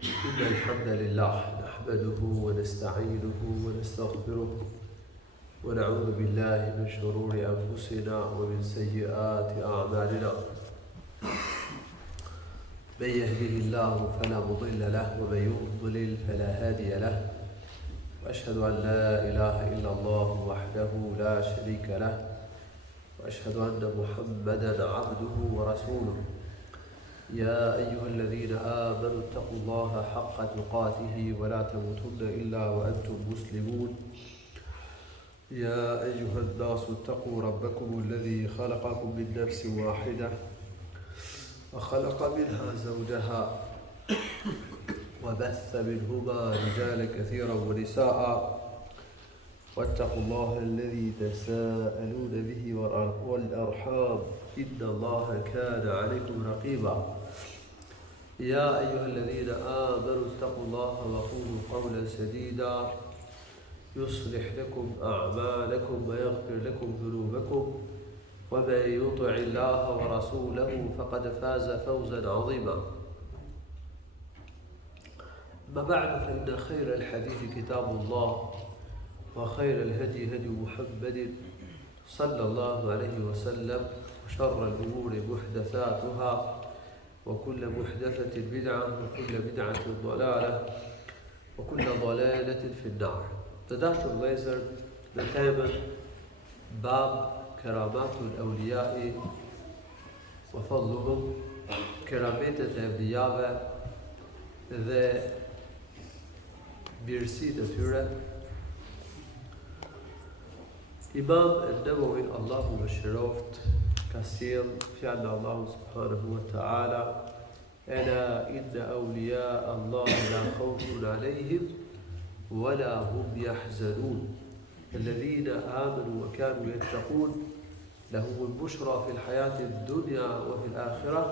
إن الحمد لله نحمده ونستعينه ونستغفره ونعوذ بالله من شرور أنفسنا ومن سيئات أعمالنا من يهده الله فلا مضل له ومن يضلل فلا هادي له وأشهد أن لا إله إلا الله وحده لا شريك له وأشهد أن محمدا عبده ورسوله يا أيها الذين آمنوا اتقوا الله حق تقاته ولا تموتن إلا وأنتم مسلمون يا أيها الناس اتقوا ربكم الذي خلقكم من نفس واحدة وخلق منها زوجها وبث منهما رجالا كثيرا ونساء واتقوا الله الذي تساءلون به والأرحام إن الله كان عليكم رقيبا يا أيها الذين آمنوا اتقوا الله وقولوا قولا سديدا يصلح لكم أعمالكم ويغفر لكم ذنوبكم ومن يطع الله ورسوله فقد فاز فوزا عظيما أما بعد فإن خير الحديث كتاب الله وخير الهدي هدي محمد صلى الله عليه وسلم وشر الأمور محدثاتها وكل محدثة بدعة وكل بدعة ضلالة وكل ضلالة في النار. تداشر الليزر نتابع باب كرامات الأولياء وفضلهم كرامات الأولياء dhe mirësitë e tyre. Imam an-Nawawi Allahu mëshiroft ka sjell fjalën e Allahut subhanahu wa ta'ala ala inna awliya Allah la khawfun alayhim wa la hum yahzanun alladhina amanu wa kanu yattaqun lahum al-bushra fi al-hayati ad-dunya wa fi al-akhirah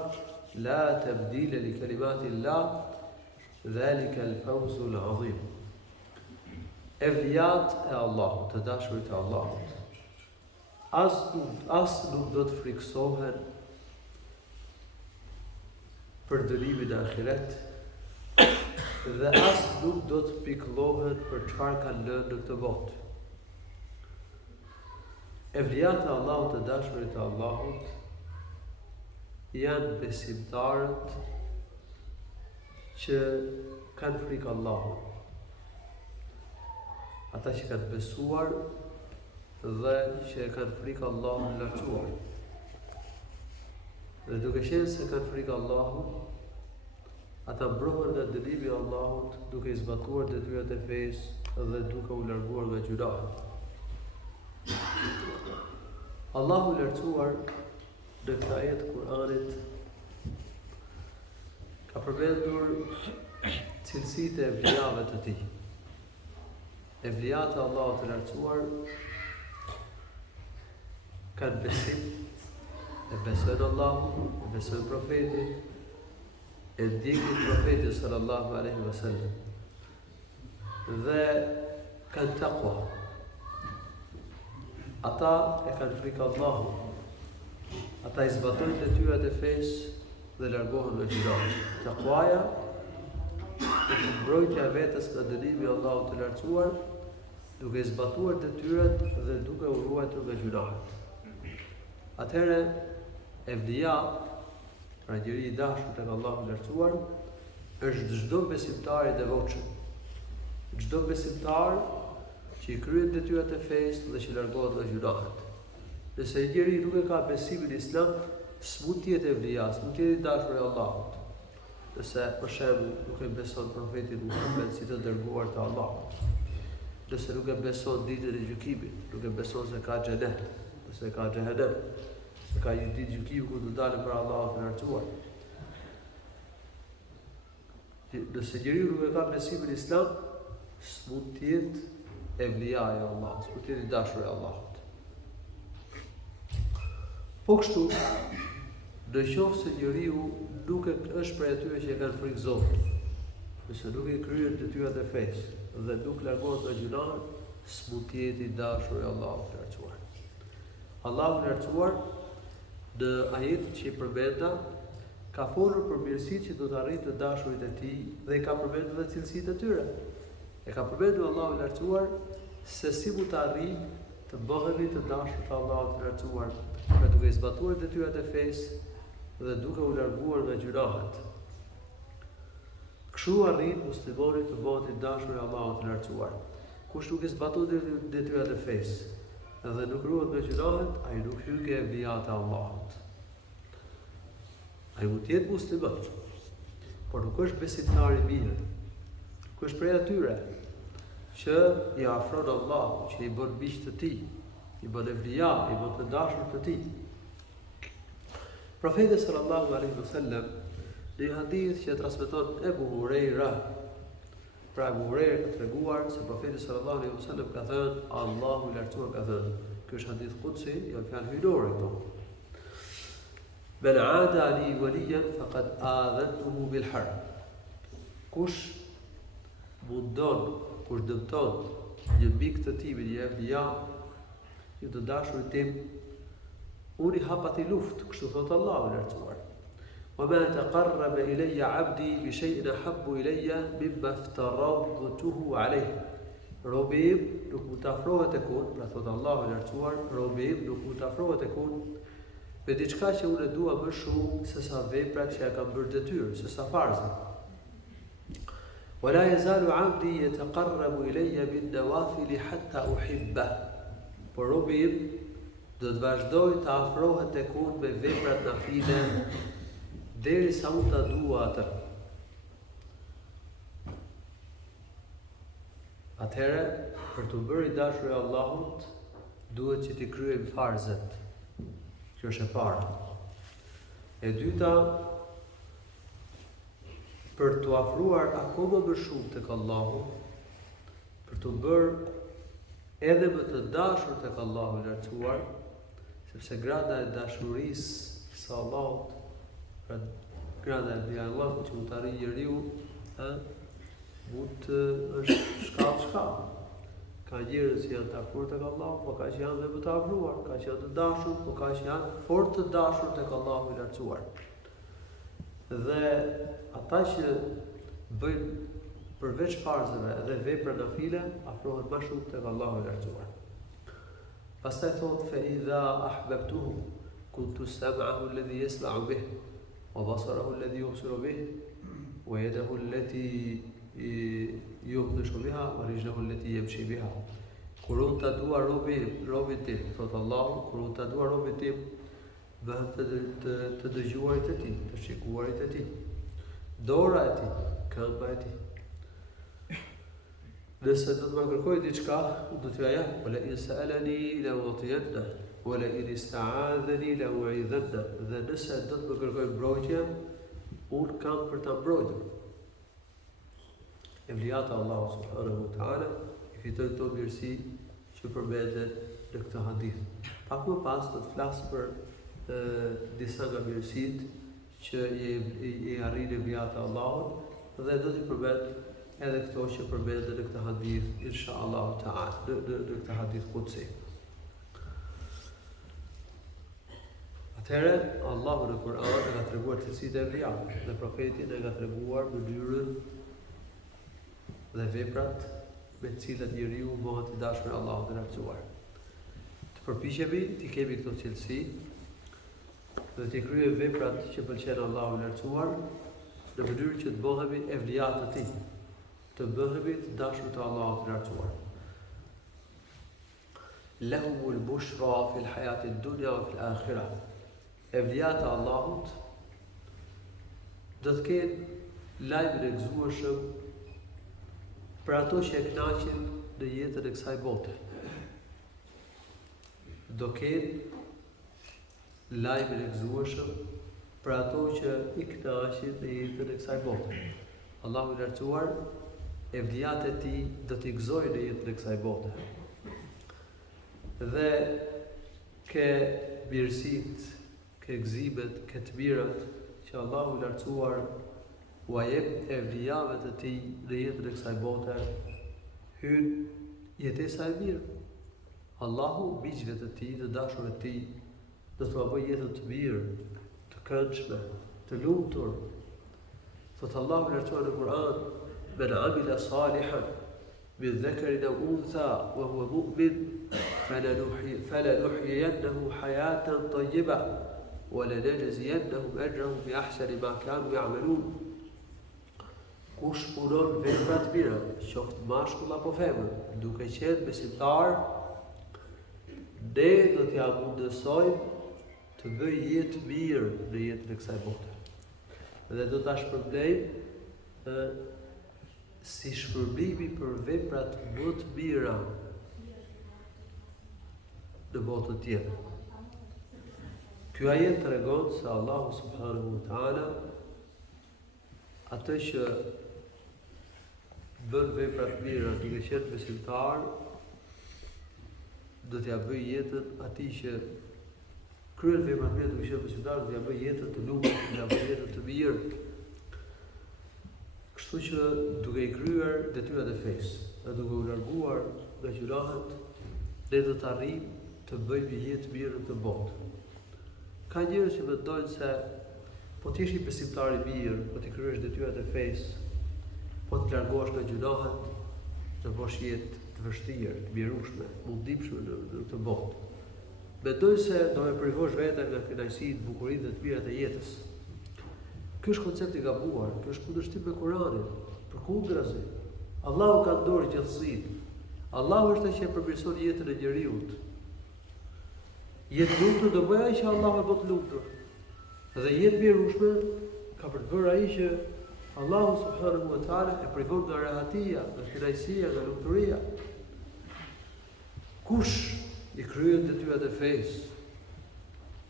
la tabdila li kalimati Allah dhalika al-fawzu al-azim. Evlijat e Allahut, të dashurit e Allahut, as nuk do të friksohen për dënimin e ahiret dhe as nuk do të pikëllohen për çfarë kanë lënë në këtë botë. Evlijat e Allahut, të dashurit e Allahut, janë besimtarët që kanë frikë Allahut. Ata që kanë besuar dhe që kanë frikë Allahut lartësuar. Dhe duke qenë se kanë frikë Allahut, ata mbrohen nga dënimi i Allahut duke i zbatuar detyrat e fesë dhe duke u larguar nga gjunahet. Allahu lartësuar në këtë ajet të Kur'anit ka përmendur cilësitë e evlijave të tij. Evlijat e Allahut të lartësuar kanë besim, e besojnë Allahun, e besojnë profetin, e ndjekin profetin sallallahu alaihi wasallam dhe kanë taqwa. Ata e kanë frikë Allahut, ata i zbatojnë detyrat e fesë dhe largohen nga gjunahet. Taqwaja është mbrojtja e vetes nga dënimi i Allahut të lartësuar, duke zbatuar detyrat dhe duke u ruajtur nga gjunahet. Atëherë, evlija, pra njeri i dashur tek Allahu i lartësuar, është çdo besimtar i devotshëm. Çdo besimtar që i kryen detyrat e fesë dhe që largohet nga gjunahet. Nëse njeri nuk e ka besimin islam, s'mund të jetë evlija, s'mund të jetë i dashur i Allahut. Nëse për shembull nuk e beson profetin Muhammed si të dërguar të Allahut, nëse nuk e beson ditën e gjykimit, nuk e beson se ka xhenet, se ka xhehenem, se ka një ditë gjykimi ku do dalë për Allahun të lartësuar. Nëse njeriu nuk e ka besimin islam, s'mund të jetë evlija i Allahut, s'mund të jetë i dashur i Allahut. Po kështu, në qoftë se njeriu nuk është prej atyre që e kanë frikë Zotit, nëse nuk i kryen detyrat e fesë dhe nuk largohet nga gjunahet, s'mund të jetë i dashur i Allahut të lartësuar. Allahu i lartësuar në ajetin që i përmenda ka folur për mirësitë që do të arrijë të dashurit e tij dhe i ka përmendur edhe cilësitë e tyre. E ka përmendur Allahu i lartësuar se si mund të arrijë të bëhemi të dashur të Allahut të lartësuar, për duke zbatuar detyrat e fesë dhe duke u larguar nga gjyrahat. Kështu arrin muslimoni të bëhet i dashur i Allahut të lartësuar. Kush nuk e zbaton detyrat e fesë dhe nuk ruhet nga gjyrahat, ai nuk hyn ke evlijat e Allahut. Ai mund të jetë musliman, por nuk është besimtar i mirë. Ky është prej atyre që i afron Allahut, që i bën miq të tij, i bën evlija, i bën të dashur të tij. Profeti sallallahu alaihi wasallam në një hadith që transmeton Ebu Hurajra, pra Ebu Hurajra ka treguar se profeti sallallahu alaihi wasallam ka thënë, Allahu i lartësuar ka thënë, ky është hadith qudsi, jo fjalë hyjnore këto. Men aada li waliyan faqad adhantuhu bil harb. Kush mundon, kush dëmton një mik të tij, një evlija, një të dashurit tim, unë i hap atij luftë, kështu thot Allahu i lartësuar. Wa ma taqarraba ilayya 'abdi bi shay'in ahabbu ilayya mimma aftaradtuhu alayhi. Robi im nuk mund të afrohet tek unë, pra thot Allahu i lartësuar, robi im nuk mund të afrohet tek unë me diçka që unë e dua më shumë se sa veprat që ja kam bërë detyrë, se sa farzë. ولا يزال عبدي يتقرب إلي بالنوافل حتى أحبه. Por robi im do të vazhdoj të afrohet tek unë me veprat nafile derisa unë ta dua atë. Atëherë, për të bërë i dashur i Allahut, duhet që të kryejmë farzet. Kjo është e para. E dyta, për të afruar akoma më shumë tek Allahu, për të bërë edhe më të dashur tek Allahu i lartësuar, sepse grada e dashurisë së Allahut, pra grada e Allahut që mund të arrijë njeriu, mund të është shkallë. Ka njerëz që janë të afruar tek Allahu, po ka që janë dhe më të afruar, ka që janë të dashur, po ka që janë fort të dashur tek Allahu i lartësuar. Dhe ata që bëjnë përveç farzeve dhe vepra nafile, afrohen më shumë tek Allahu i lartësuar. Pastaj thot fa idha ahbabtuhu kuntu sam'ahu alladhi yasma'u bih wa basarahu alladhi yubsiru bih wa yadahu allati yubtishu biha wa rijluhu allati yamshi biha. Kur unë ta dua robin tim, thot Allahu, kur unë ta dua robin tim, bëhet të dëgjuarit e tij, të shikuarit e tij, dora e tij, këmba e tij. Nëse do të më kërkojë diçka, do t'ja jap, wala in sa'alani la utiyanna, wala in ista'adhani la u'idhanna. Dhe nëse do të më kërkojë mbrojtje, unë kam për ta mbrojtur. Evlijat Allahu subhanahu wa ta'ala i fitojnë këto mirësi që përmendet në këtë hadith. Pak më pas do të flas për disa nga mirësitë që i arrin evlijat Allahut dhe do t'i përmend edhe këto që përmendet në këtë hadith, inshallah ta'ala, në këtë hadith qudsi. Atëherë, Allahu në Kur'an e ka treguar cilësitë e evlijat, dhe profetin e ka treguar mënyrën dhe veprat me të cilat njeriu bëhet i dashur Allahut të lartësuar. Të përpiqemi të kemi këto cilësi dhe të kryejmë veprat që pëlqen Allahu i lartësuar në mënyrë që të bëhemi evlijat të tij, të bëhemi të dashur të Allahut të lartësuar. Lahumul bushra fil hayati dunya wa fil akhirah. Evlijat e Allahut do të kenë lajmin e gëzueshëm për ato që e kënaqin në jetën e kësaj bote. Do kenë lajmin e gëzueshëm për ato që i kënaqin në jetën e kësaj bote. Allahu i lartësuar, evlijat e tij do t'i gëzojë në jetën e kësaj bote. Dhe ke mirësitë, ke gëzimet, ke të mirat që Allahu i lartësuar u jep evlijave të tij në jetën e kësaj bote, hyn jetesa e mirë. Allahu miqve të tij, të dashurët të tij, do t'ua bëjë jetën të mirë, të këndshme, të lumtur. Thot Allahu lartuar në Kur'an: "Men amila salihan min dhakarin aw untha wa huwa mu'min falanuhyiyannahu hayatan tayyibah wa lanajziyannahum ajrahum bi ahsani ma kanu ya'malun." Kush punon vepra të mira, qoftë mashkull apo femër, duke qenë besimtar, ne do t'ja mundësojmë të bëjë jetë mirë në jetën e kësaj bote. Dhe do ta shpërblejmë si shpërblimi për veprat më të mira në botën tjetër. Ky ajet tregon se Allahu subhanahu wa taala atë që bën vepra të mira duke qenë besimtar, do t'ja bëj jetën atij që kryen vepra të mira duke qenë besimtar, do t'ja bëj jetën të lumtur, do t'ja bëj jetën të mirë. Kështu që duke i kryer detyrat e fesë, dhe duke u larguar nga gjunahet, ne do të arrijmë të bëjmë një jetë mirë në këtë botë. Ka njerëz që mendojnë se po ti je besimtar i mirë, po ti kryesh detyrat e fesë, po të largohesh nga gjunahet, të bosh jetë të vështirë, të mjerueshme, mundimshme në këtë botë. Mendoj se do e privosh veten nga kënaqësitë, bukurinë dhe të mirat e jetës. Ky është koncept i gabuar, ky është kundërshtim me Kur'anin. Përkundrazi, Allahu ka dorë gjallësinë. Allahu është ai që e përmirëson jetën e njeriu. Jetë lumtur do bëj ai që Allahu e bën të lumtur. Dhe jetë mjerueshme ka për të bërë ai që Allahu subhanahu wa taala e privon nga rahatia, nga kënaqësia, nga lumturia. Kush i kryen detyrat e fesë,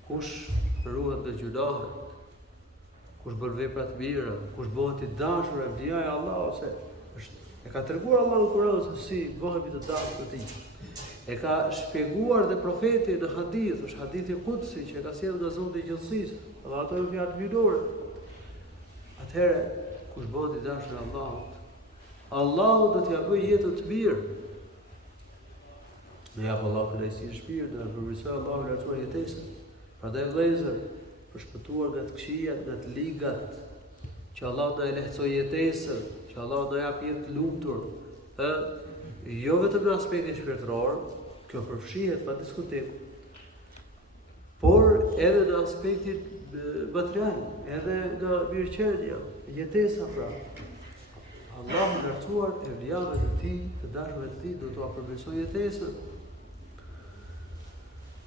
kush ruhet nga gjunahet, kush bën vepra të mira, kush bëhet i dashur e vlija e Allahut, se e ka treguar Allahu në Kur'an se si bëhemi të dashur të tij. E ka shpjeguar dhe profeti në hadith, është hadithi Qudsi që ka sjellë nga Zoti i gjallësisë, dhe ato janë fjalë hyjnore. Atëherë, kush bëhet i dashur e Allahut, Allahu do t'ia bëjë jetën të mirë. Ne jap Allahu kënaqësi në shpirt, dhe përmirësoj Allahu lartuar jetesën. Prandaj vëllezër, për shpëtuar nga të këqijat, nga të ligat, që Allahu na e lehtësoj jetesën, që Allahu na jap jetë të lumtur, jo vetëm në aspektin shpirtëror, kjo përfshihet pa diskutim, por edhe në aspektin material, edhe nga mirëqenia, jetesa pra. Allahu i lartësuar e vlijave të tij, të dashurve të tij, do t'ua përmirësojë jetesën.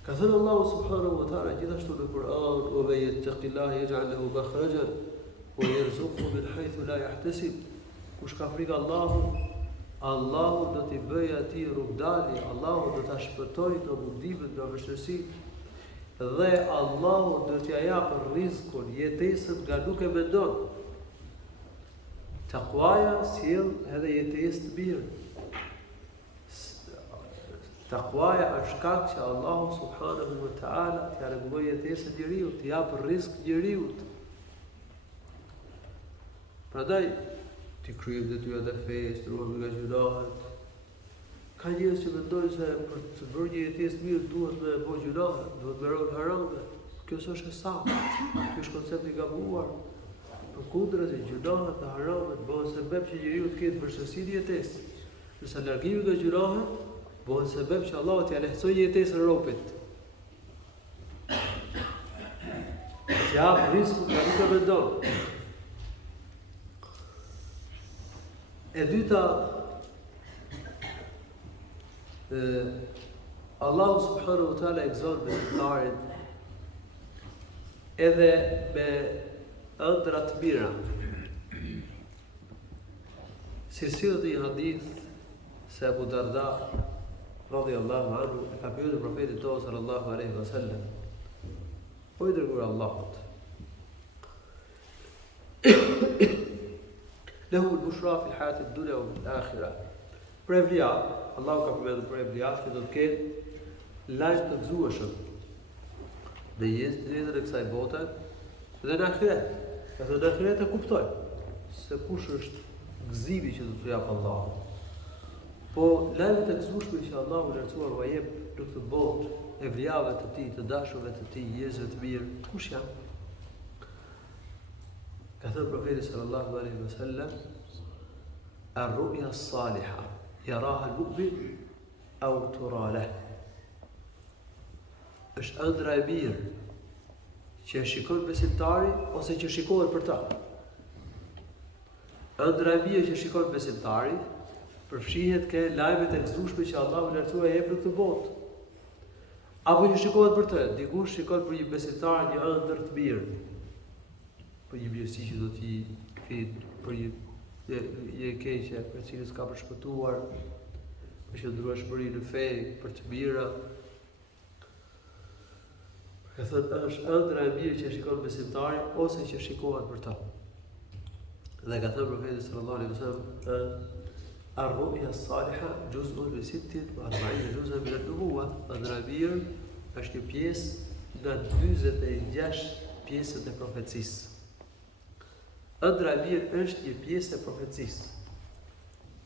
Ka thënë Allahu subhanahu wa taala gjithashtu në Kur'an: "Wa man yattaqillaha yaj'al lahu makhrajan wa yarzuqhu min haythu la yahtasib." Kush ka frikë Allahut, Allahu do t'i bëjë atij rrugdalje, Allahu do ta shpëtojë nga mundimet, nga vështirësitë, dhe Allahu do t'ia japë rrezikun, jetesën nga nuk e mendon. Taqwaja sjell edhe jetesë të mirë. Taqwaja është shkak që Allahu subhanahu wa taala t'i rregullojë jetesën e njeriu, t'i japë rrezik njeriu. Prandaj ti kryejmë detyrat e fesë, ruhemi nga gjunahet. Ka njerëz që mendojnë se për të bërë një jetesë të mirë duhet me bëj gjunahe, duhet me rënë harame. Kjo s'është e saktë. Ky është koncepti i gabuar. Përkundrazi, gjunahet dhe haramet bëhen sebeb që njeriu të ketë vështirësi në jetesë. Nëse largimi nga gjunahet bëhen sebeb që Allahu t'ia lehtësojë jetesën robit. T'ia jap rrezikun nga nuk e mendon. E dyta, Allahu subhanahu wa taala e gëzon besimtarin edhe me ëndra të mira. Si sillet një hadith se Abu Darda radhiyallahu anhu e ka pyetur profetin tonë sallallahu alaihi wasallam: "O i dërguar Allahut, له البشرى في الحياة الدنيا وفي الآخرة." Për evliat, Allahu ka përmendur për evliat që do të kenë lajm të gëzueshëm në jetën e kësaj bote dhe në ahiret. Ka thënë në ahiret e kuptoj se kush është gëzimi që do t'u jap Allahu. Po lajmet e gëzueshme që Allahu lartësuar u jep në këtë botë evliave të tij, të dashurve të tij, njerëzve të mirë, kush janë? Ka thënë profeti sallallahu alaihi wasallam, ar-ru'ya as-saliha yaraha al-mu'min aw tura lahu. Është ëndra e mirë që e shikon besimtari ose që shikohet për ta. Ëndra e mirë që shikon besimtari përfshihet ke lajmet e gëzueshme që Allahu lartësuar e jep në këtë botë. Apo që shikohet për të, dikush shikon për një besimtar një ëndër të mirë, për një mirësi që do t'i fit, për një keqe për cilën s'ka përshpëtuar, për qëndrueshmëri në fe, për të mira. Ka thënë është ëndra e mirë që e shikon besimtari ose që shikohet për ta. Dhe ka thënë profeti sallallahu alaihi wasallam, ar-ru'ya as-saliha juz'un min 46 juz'an min an-nubuwah. Ëndra e mirë është një pjesë nga 46 pjesët e profecisë. Ëndra e mirë është një pjesë e profecisë.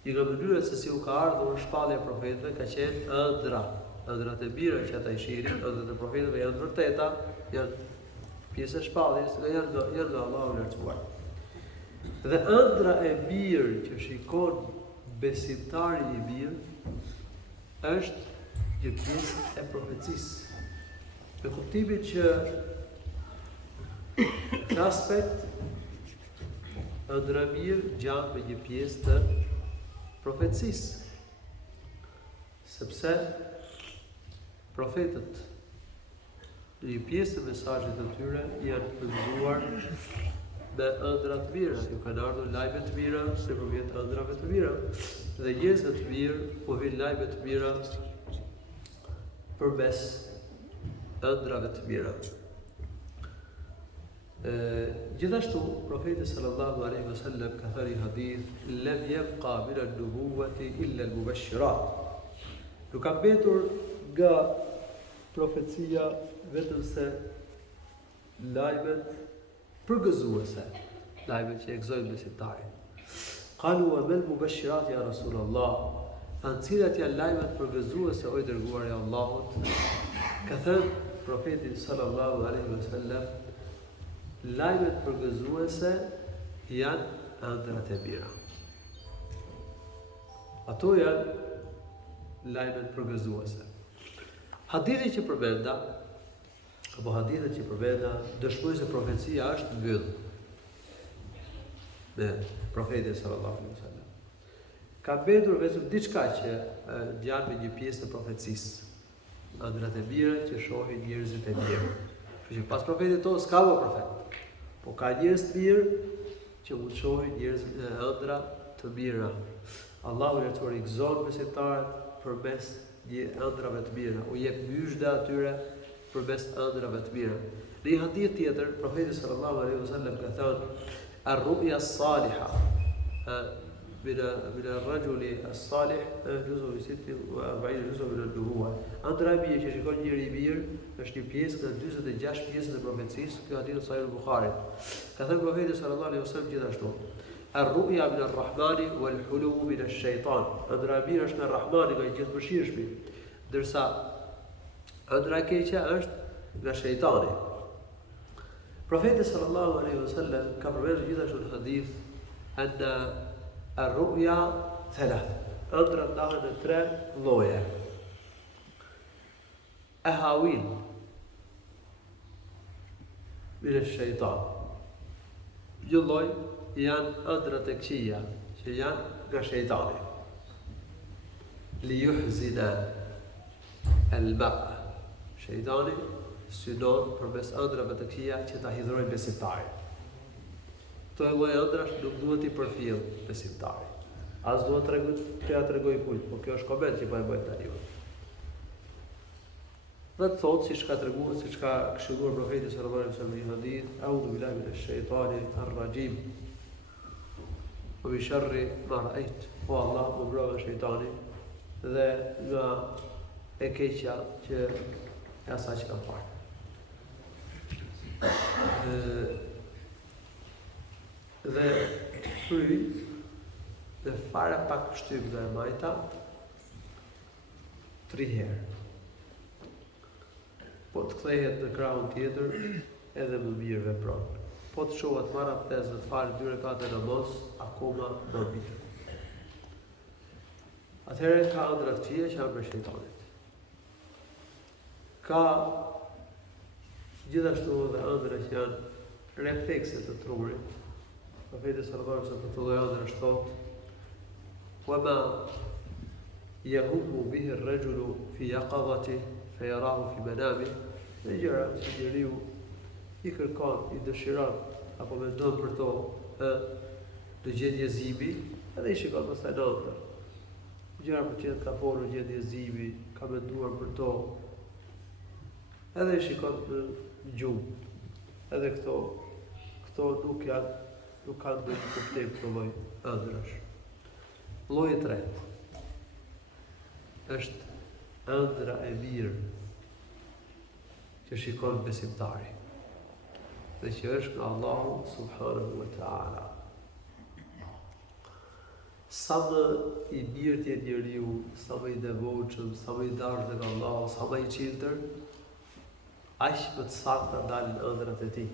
Një nga mënyrat se si u ka ardhur shpallja e profetëve ka qenë ëndra. Ëndrat e mira që ata i shirin, ëndrat e profetëve janë vërteta, janë pjesë e shpalljes dhe janë nga Allahu i lartësuar. Dhe ëndra e mirë që shikon besimtari i mirë është një pjesë e profecisë. Me kuptimin që në aspekt ëndra e mirë gjan me një pjesë të profecisë. Sepse profetët në një pjesë të mesazhit të tyre janë përgëzuar me ëndra të mira, ju kanë ardhur lajme të mira nëpërmjet ëndrave të mira. Dhe njerëzve të mirë po vijnë lajme të mira përmes ëndrave të mira. Gjithashtu profeti sallallahu alaihi wasallam ka thënë hadith, lam yabqa min an-nubuwati illa al-mubashirat. Nuk ka mbetur nga profecia vetëm se lajmet përgëzuese, lajmet që e gëzojnë besimtarin. Qalu wa mal mubashirat ya Rasulullah. Thanë cilat janë lajmet përgëzuese o i dërguari i Allahut? Ka thënë profeti sallallahu alaihi wasallam, lajmet përgëzuese janë ëndrat e mira. Ato janë lajmet përgëzuese. Hadithi që përmenda, apo hadithet që përmenda, dëshmojnë se profecia është mbyllur me profetin sallallahu alaihi wasallam. Ka mbetur vetëm diçka që ngjan me një pjesë të profecisë. Ëndrat e mira që shohin njerëzit e mirë. Kështu që pas profetit tonë s'ka më profet. Po ka njerëz të mirë që mund të shohin njerëz ëndra të mira. Allahu i lartësuar i gëzon besimtarët përmes ëndrave të mira, u jep myshda atyre përmes ëndrave të mira. Në një hadith tjetër, profeti sallallahu alaihi wasallam ka thënë, ar-ru'ya as-saliha min ar-rajuli as-salih juz'un min 46 juz'un min an-nubuwah. Ëndra e mirë që shikon njëri i mirë është një pjesë nga 46 pjesët e profecisë. Ky hadith është sahih Buhariut. Ka thënë profeti sallallahu alaihi wasallam gjithashtu, ar-ru'ya min ar-rahmani wal-hulu min ash-shaytan. Ëndra e mirë është nga Rahmani, nga i gjithëmshirshmi, ndërsa ëndra e keqe është nga shejtani. Profeti sallallahu alaihi wasallam ka përmendur gjithashtu në hadith anna ar-ru'ya thalath. Ëndrat ndahen në 3 lloje. Ahawil min ash-shaytan. Një lloj janë ëndrat e këqija që janë nga shejtani. Li yuhzina al-mar'a. Shejtani synon përmes ëndrave të këqija që ta hidhrojnë besimtarin. Këto lloj ëndrash nuk duhet i përfjell besimtarin. As duhet t'ia tregoj kujt, por kjo është koment që po e bëj tani. Dhe të thotë siç ka treguar, siç ka këshilluar profeti sallallahu alaihi wasallam në hadith, a'udhu billahi minash shaitani ar-rajim. Wa bi sharri ma ra'ayt. O Allah, më mbroj nga shejtani dhe nga e keqja që e asaj që kam parë. Dhe fry dhe fare pak shtyp dhe e majta 3 herë. Po të kthehet në krahun tjetër edhe më mirë vepron. po të shohat marrë abdest dhe të falë 2 rekate namaz, akoma më mirë. Atëherë ka ëndra të këqija që janë për shejtanit. Ka gjithashtu dhe ëndra që janë reflekse të trurit. Profeti sallallahu alaihi wasallam të lloj ëndra thotë: "Wa ma yahumu bihi ar-rajulu fi yaqadatihi fa yarahu fi manamihi." Dhe gjëra që njeriu i kërkon, i dëshiron apo mendon për to në gjendje zimi, edhe i shikon pastaj natën. Gjëra për që ka folur gjendje zimi, ka menduar për to, edhe i shikon në gjumë. Edhe këto nuk kanë dhe një kuptim të lloj ëndrash. Lloji i tretë është ëndra e mirë që shikon besimtari dhe që është nga Allahu subhanahu wa ta'ala. Sa më i mirë t'jetë njeriu, sa më i devotshëm, sa më i dashur nga Allahu, sa më i çiltër, aq më të sakta dalin ëndrat e tij.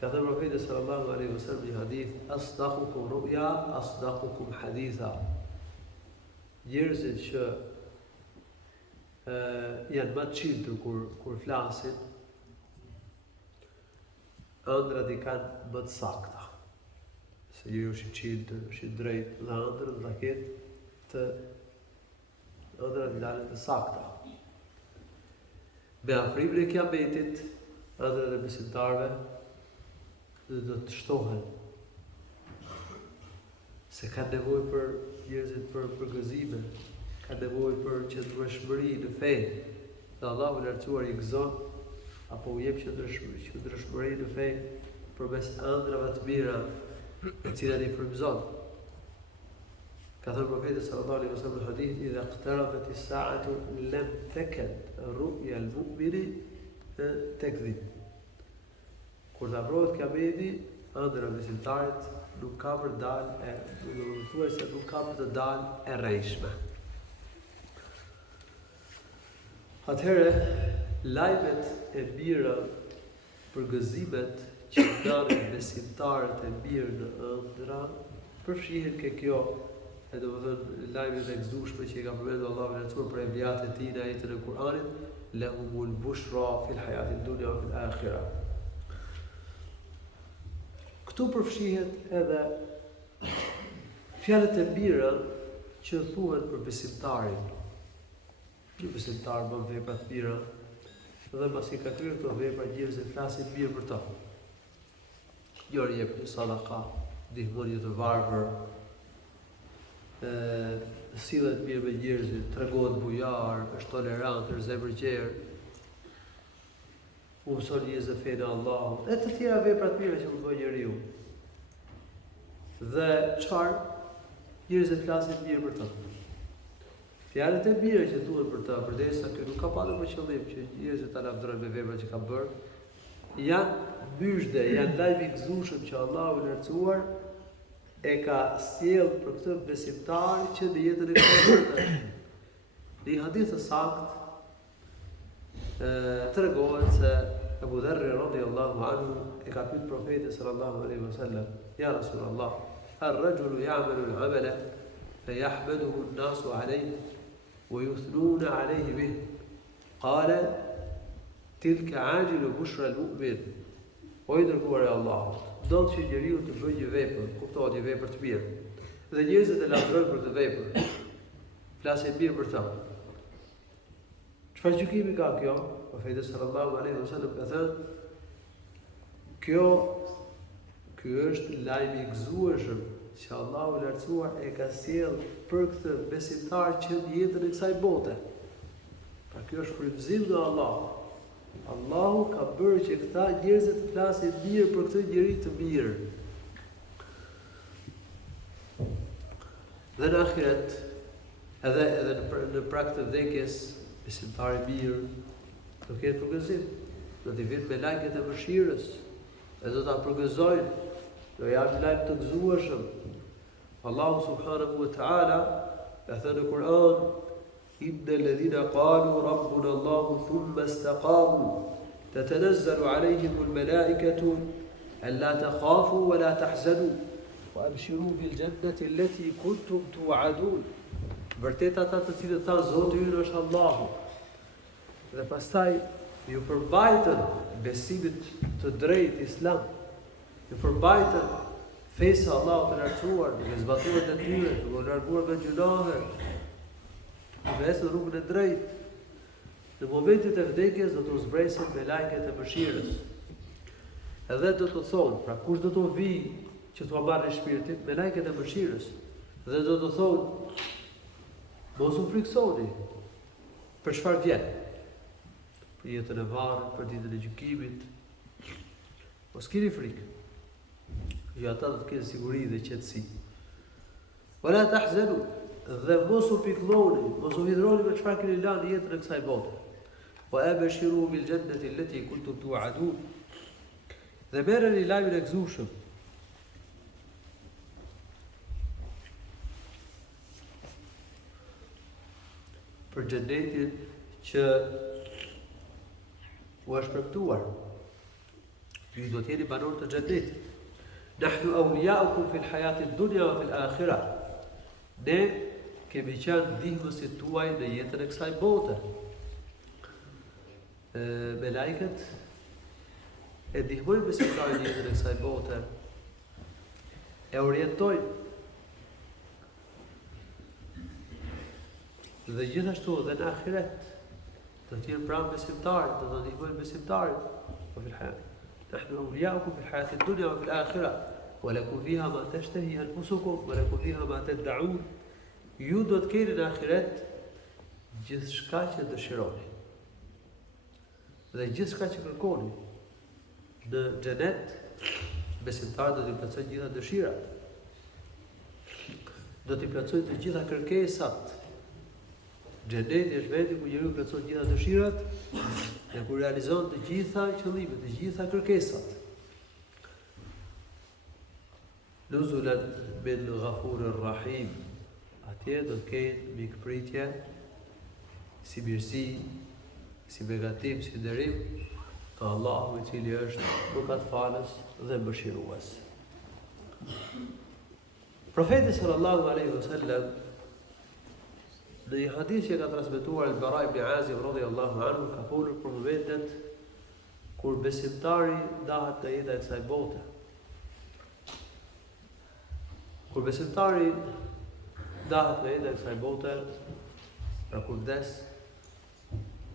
Ka thënë profeti sallallahu alaihi wasallam në hadith: "Asdaqukum ru'ya, asdaqukum haditha." Njerëzit që janë më të çiltur kur flasin, ëndrat i kanë më të sakta. Se njeriu është i çiltur, është i drejtë dhe ëndrat do ta ketë ëndrat i dalin të sakta. Me afrimin e kiametit, ëndrat e besimtarëve do të shtohen. Se ka nevojë për njerëzit për gëzime, ka nevojë për qëndrueshmëri në fe. Dhe Allahu i lartësuar i gëzon apo u jep qëndrueshmëri në fe përmes ëndrave të mira, të cilat i frymëzon. Ka thënë profeti sallallahu alaihi wasallam në hadith: "Idha iqtarabat as-sa'atu lam takad ru'ya al-mu'mini takdhib." Kur të afrohet kiameti, ëndra e besimtarit nuk ka për dalë nuk ka për të dalë e rrejshme. Atëherë, lajmet e mira për gëzimet që ndarin besimtarët e mirë në ëndra, përfshihen ke kjo, e domethënë lajmet e gëzueshme që i ka përmendur Allahu në Kur'an për evliat e tij në ajetin e Kur'anit: "Lahumul bushra fil hayatid dunya wa fil akhirah." Këtu përfshihet edhe fjalët e mira që thuhen për besimtarin. Një besimtar bën vepra të mira dhe pasi ka kryer këto vepra, njerëzit flasin mirë për to. Njëri jep sadaka, ndihmon një të varfër, sillet mirë me njerëzit, tregohet bujar, është tolerant, është zemërgjer, u mëson njerëzve fenë e Allahut, e të tjera vepra të mira që mund bëjë njeriu. Dhe çfarë? Njerëzit flasin mirë për to. Fjalët e mira që thuhen për ta, përdesë ky nuk ka pasur për qëllim që njerëzit ta lavdërojnë me veprat që ka bërë, janë myshde, janë lajmi i gëzueshëm që Allahu i lartësuar e ka sjell për këtë besimtar që në jetën e tij. Në një hadith të saktë tregohet se Abu Dharr radhiyallahu anhu e ka pyetur profetin sallallahu alaihi wasallam: "Ya Rasulullah, ar-rajulu ya'malu al-'amala fayahmaduhu an-nasu 'alayhi wa yuthnuna 'alayhi bih." Qala: "Tilka 'ajilu bushra al-mu'min." O i dërguar e Allahut, do të njeriu të bëjë një vepër, kuptohet një vepër të mirë, dhe njerëzit e lavdërojnë për të vepër, flasin mirë për ta. Çfarë gjykimi ka kjo? Profeti sallallahu alaihi wasallam ka thënë: Ky është lajmi i gëzueshëm që Allahu i lartësuar e ka sjell për këtë besimtar që në jetën e kësaj bote. Pra kjo është frymëzim nga Allahu. Allahu ka bërë që këta njerëzit të flasin mirë për këtë njeri të mirë. Dhe në ahiret, edhe në prag të vdekjes, besimtari mirë do ketë përgëzim, do t'i vinë me lajket e mëshirës, e do ta përgëzojnë, do japë lajm të gëzueshëm. Allahu subhanahu wa ta'ala ka thënë në Kur'an: "Inna alladhina qalu rabbuna Allahu thumma istaqamu تتنزل عليهم الملائكة ألا تخافوا ولا تحزنوا وأبشروا بالجنة التي كنتم توعدون. Vërtet ata të cilët thanë Zoti ynë është Allahu. Dhe pastaj ju përbajtën besimit të drejtë Islam. Ju përbajtën fesë Allahut të lartësuar, duke zbatuar detyrat, duke larguar nga gjunahe, duke ecur në rrugën e drejtë. Në momentet e vdekjes do të zbresin me lajket e mëshirës. Edhe do të thonë, pra kush do të vi që t'ua marrë shpirtin me lajket e mëshirës, dhe do të thonë, mos u friksoni. Për çfarë vjen? Për jetën e varrit, për ditën e gjykimit. Mos keni frikë. Jo ata do të kenë siguri dhe qetësi. Wala tahzanu, dhe mos u pikëlloni, mos u hidhroni me çfarë keni lënë jetën e kësaj bote. Wa abshiru bil jannati allati kuntum tu'adun. Dhe merreni lajmin e gëzueshëm. Për xhenetin që u është premtuar. Ju do të jeni banor të xhenetit. Nahnu awliya'ukum fil hayati ad-dunya wa fil akhirah. Ne kemi qenë ndihmësit tuaj në jetën e kësaj bote. Me lajket e ndihmojnë besimtarin në jetën e kësaj bote. E orientojnë. Dhe gjithashtu edhe në ahiret do të jenë pranë besimtarit, do të ndihmojnë besimtarin në fil hayat. Nahnu awliya'ukum fil hayati ad-dunya wa fil akhirah. Wa lakum fiha ma tashtahi anfusukum wa lakum fiha ma tad'un. Ju do të keni në ahiret gjithçka që dëshironi. Dhe gjithçka që kërkoni. Në xhenet besimtarët do të plotësojnë gjitha dëshirat. Do të plotësojnë të gjitha kërkesat. Xheneti është vendi ku njeriu plotëson gjitha dëshirat dhe ku realizon të gjitha qëllimet, të gjitha kërkesat. Nuzulan min ghafurir rahim. Atje do të kenë mikpritje, si mirësi, si begatim, si nderim ka Allahu i cili është mëkatfalës dhe mëshirues. Profeti sallallahu alaihi wasallam në një hadith që ka transmetuar Al-Bara ibn Azib radhiyallahu anhu ka folur për momentet kur besimtari ndahet nga jeta e kësaj bote. Kur besimtari ndahet nga jeta e kësaj bote, pra kur vdes,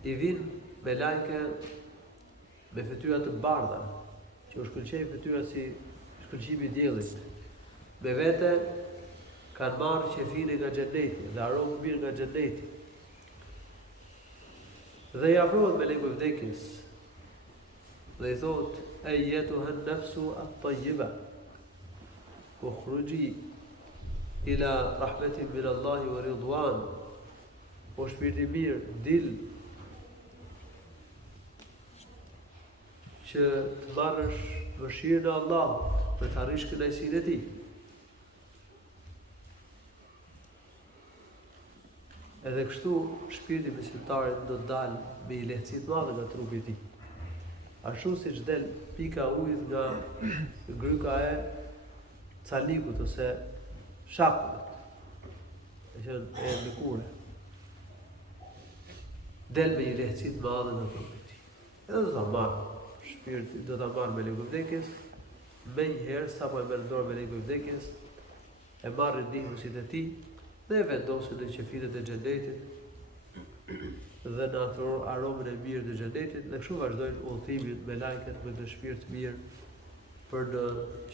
i vin me lajke me fytyra të bardha, që u shkëlqejnë fytyrat si shkëlqimi i diellit. Me vete kanë marrë qefin nga xheneti dhe aromë mirë nga xheneti. Dhe i afrohet meleku i vdekjes dhe i thot: "Ayyatuha an-nafsu at-tayyiba, ukhruji ila rahmatin min Allah wa ridwan." O shpirti mirë, dil që të marrësh mëshirën e Allahut, për të arrish kënaqësinë e Tij. Edhe kështu shpirti besimtarit do të dalë me një lehtësi të madhe nga trupi i tij. Ashtu siç del pika ujit nga gryka e calikut ose shakut, që e lëkure. Del me një lehtësi të madhe nga trupi i tij. Edhe do ta marrë shpirti, do ta marrë me lekun e vdekjes, me njëherë sapo e merr dorë me lekun e vdekjes, e marrë ndihmësit e tij dhe e vendosin në qefinet e xhenetit dhe në aromën e mirë të xhenetit, dhe kështu vazhdojnë udhëtimin me lajket me të shpirt mirë për në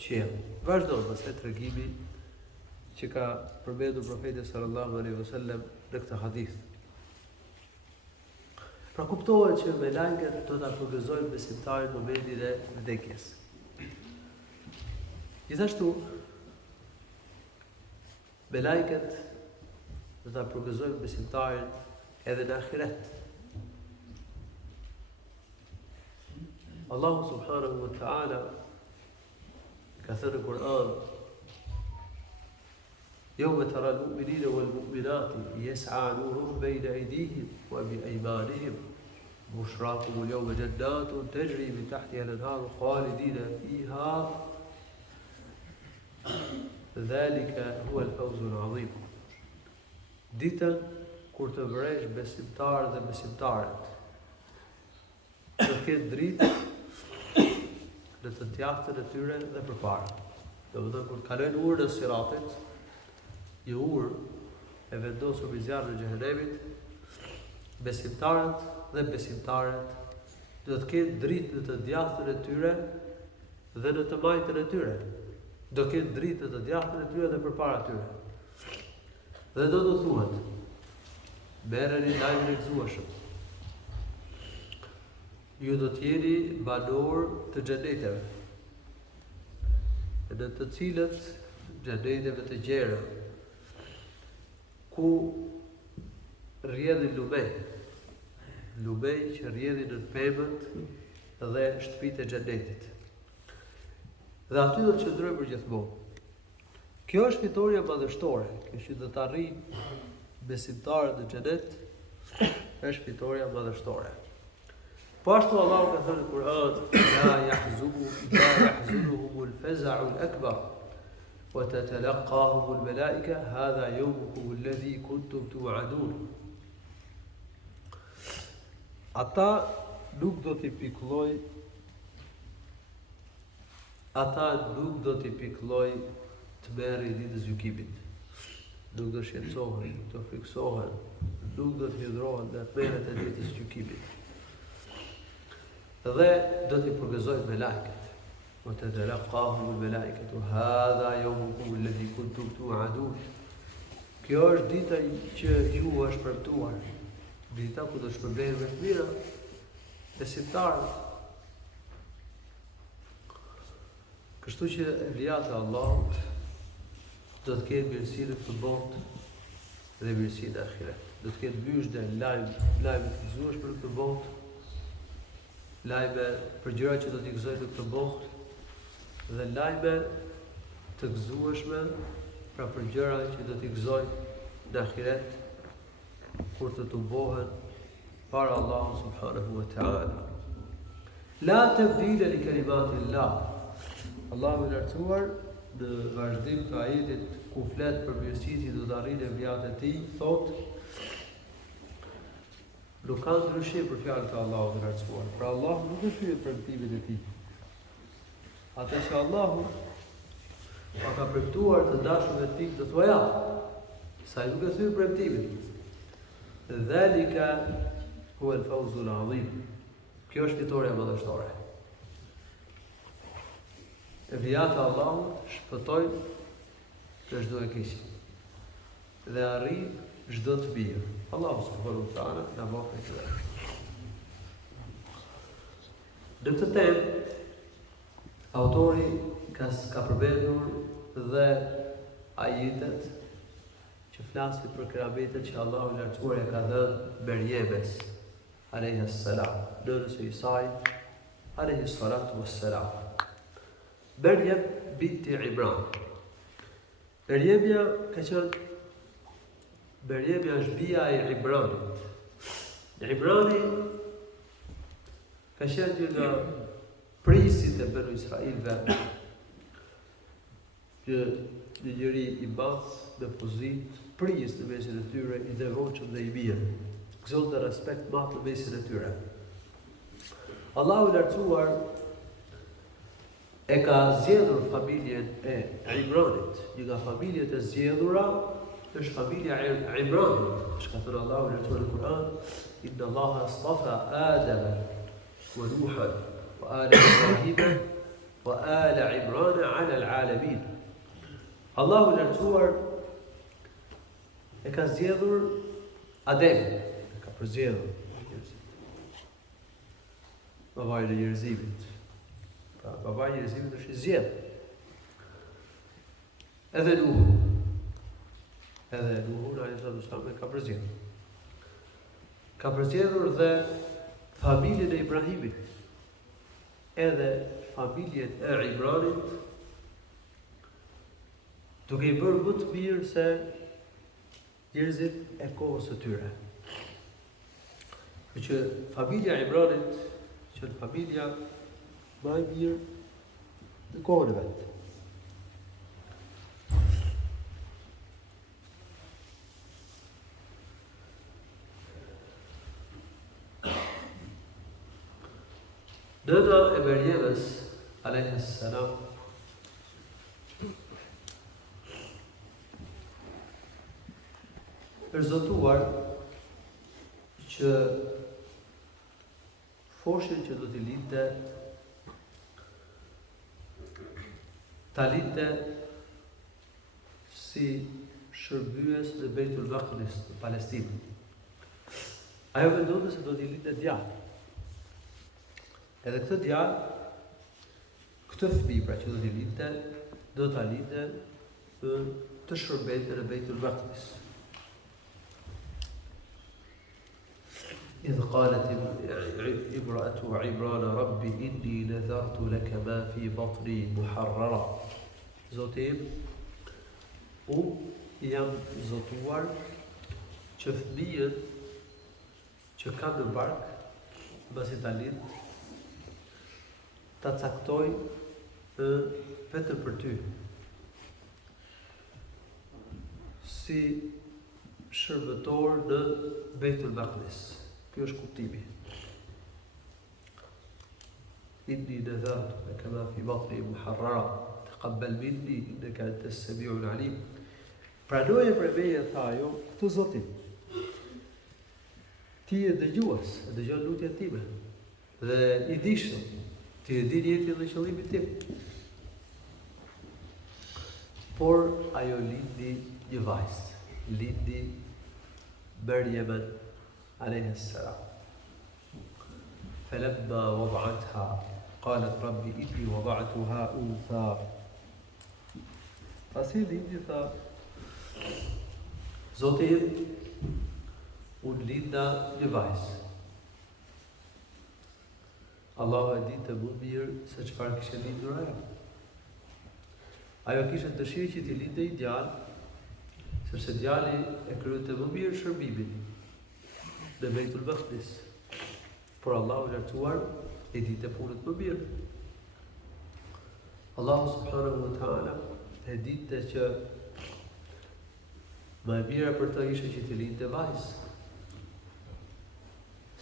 qiell. Vazhdon pastaj tregimi që ka përmendur profeti sallallahu alaihi wasallam në këtë hadith. Pra kuptohet që me lajket do ta përgëzojnë besimtarin në momentin e vdekjes. Gjithashtu me lajket do ta përgëzojnë besimtarin edhe në ahiret. Allahu subhanahu wa ta'ala ka thënë në Kur'an: "Yawma tara al-mu'minina wal-mu'minati yas'a nuruhum bayna aydihim wa bi aymanihim بشراكم اليوم جنات تجري من تحتها الأنهار خالدين فيها ذلك هو الفوز العظيم. Ditën kur të vresh besimtarët dhe besimtarët, të ketë dritë në të djathtën e tyre dhe përpara. Domethënë kur kalojnë urën e siratit, një urë e vendosur mbi zjarrin e xhehenemit, besimtarët dhe besimtarët do të ketë dritë në të djathtën e tyre dhe në të majtën e tyre. Do ketë dritë në të djathtën e tyre dhe përpara tyre. Dhe do të thuhet, merreni lajmin e gëzueshëm. Ju do të jeni banor të xheneteve, në të cilët xheneteve të gjera, ku rrjedhin lumej që rrjedhin në pemët dhe shtëpitë e xhenetit. Dhe aty do të qëndrojmë për gjithmonë. Kjo është fitoria madhështore, kjo që do të arrijë besimtarët në xhenet, është fitoria madhështore. Po ashtu Allahu ka thënë në Kur'an, la yahzunuhum al-faza'u al-akbar wa tatalaqahum al-malaika hadha yawmukum alladhi kuntum tu'adun. Ata nuk do t'i piklloj të merri ditës gjykimit. Nuk do shqetësohen, nuk do friksohen, nuk do të hidhrohen dhe merret e ditës gjykimit. Dhe do t'i përgëzojnë me lajket. Wa tatalaqahum al-malaikatu hadha yawmukum alladhi kuntum tu'adun. Kjo është dita që ju është premtuar. Dita ku do të shpërblehen me të mira besimtarët. Kështu që evliat e Allahut do të ketë mirësinë në këtë botë dhe mirësinë në ahiret. Do të ketë mbyshje lajme të gëzueshme në këtë botë, lajme për gjëra që do t'i gëzojnë në këtë botë dhe lajme të gëzueshme pra për gjëra që do t'i gëzojnë në ahiret kur të tubohen para Allahu subhanahu wa ta'ala. La tabdila li kalimatillah. Allahu i lartësuar në vazhdim të ajetit ku flet për mirësitë që do të arrijë evliat e tij, thotë: nuk ka ndryshim për fjalët e Allahut të lartësuar. Pra Allahu nuk e thyet premtimin e tij. Atë që Allahu ka premtuar të dashurën e tij do t'u jap. Sa nuk e thyet premtimin. Dhalika huwa al-fawz al-azim. Kjo është fitoria madhështore. Evliat e Allahut shpëtojnë të çdo e keq dhe arrijnë çdo të mirë. Allahu subhanahu wa taala na bëfë këtë. Në këtë temë, autori ka përmendur dhe ajetet që flasin për kerametet që Allahu i lartësuar ja ka dhënë Merjemes alayhis salam, nënës së Isait alayhis salatu wassalam. Merjem binti Imran. Merjemja është bia e Imranit. Imrani ka qenë një nga prisit e Benu Israilve, një njeri i madh në pozitë, pris në mesin e tyre, i devotshëm dhe i mirë, gëzonte respekt madh në mesin e tyre. Allahu i lartësuar e ka zgjedhur familjen e Imranit. Një nga familjet e zgjedhura është familja e Imranit. Ka thënë Allahu i lartësuar në Kur'an: inna Allaha astafa Adama wa Nuhan wa ala Ibrahima wa ala Imrana ala al-alamin. Allahu i lartësuar e ka zgjedhur Ademin, e ka përzgjedhur babai i njerëzimit. Pra, babai i njerëzimit është i zgjedhur. Edhe Nuhu e ka përzgjedhur. Ka përzgjedhur dhe familjen e Ibrahimit, edhe familjen e Imranit, duke i bërë më të mirë se njerëzit e kohës së tyre. që familja e Imranit që në familja më e mirë në kohën e vetë. Nëna e Merjemës, alayhis salam, është zotuar që foshin që do t'i linte, ta linte si shërbyes në Beitul Maqdis në Palestinë. Ajo mendonte se do t'i linte djalë. Edhe këtë djalë, këtë fëmijë pra që do t'i linte, do t'a linte të shërbente në Beitul Maqdis. إذ قالت امرأة عمران رب إني نذرت لك ما في بطني محررا. Zotim, jam zotuar që fëmijën që kam në bark, mbasi ta lind, ta caktoj vetëm për ty, si shërbëtor në Beitul Maqdis. Kjo është kuptimi. Inni nadhartu laka ma fi batni muharrara taqabbal minni innaka antas samiul alim. Pranoje për meje, tha ajo, këtë Zotin. Ti e dëgjues, e dëgjon lutjen time. Dhe i dishëm, ti e din jetën dhe qëllimin tim. Por ajo lindi një vajzë, lindi Merjemen عليه السلام. فلما وضعتها قالت ربي إني وضعتها أنثى. Pasi lindi tha, Zoti im, unë linda një vajzë. Allahu e dinte më mirë se çfarë kishte lindur ajo. Ajo kishte dëshirë që t'i lindej një djalë, sepse djali e kryente më mirë shërbimin në Beitul Maqdis. Por Allahu i lartësuar e dinte punët më mirë. Allahu subhanahu wa ta'ala e dinte që më e mira për të ishte që t'i lindte vajzë.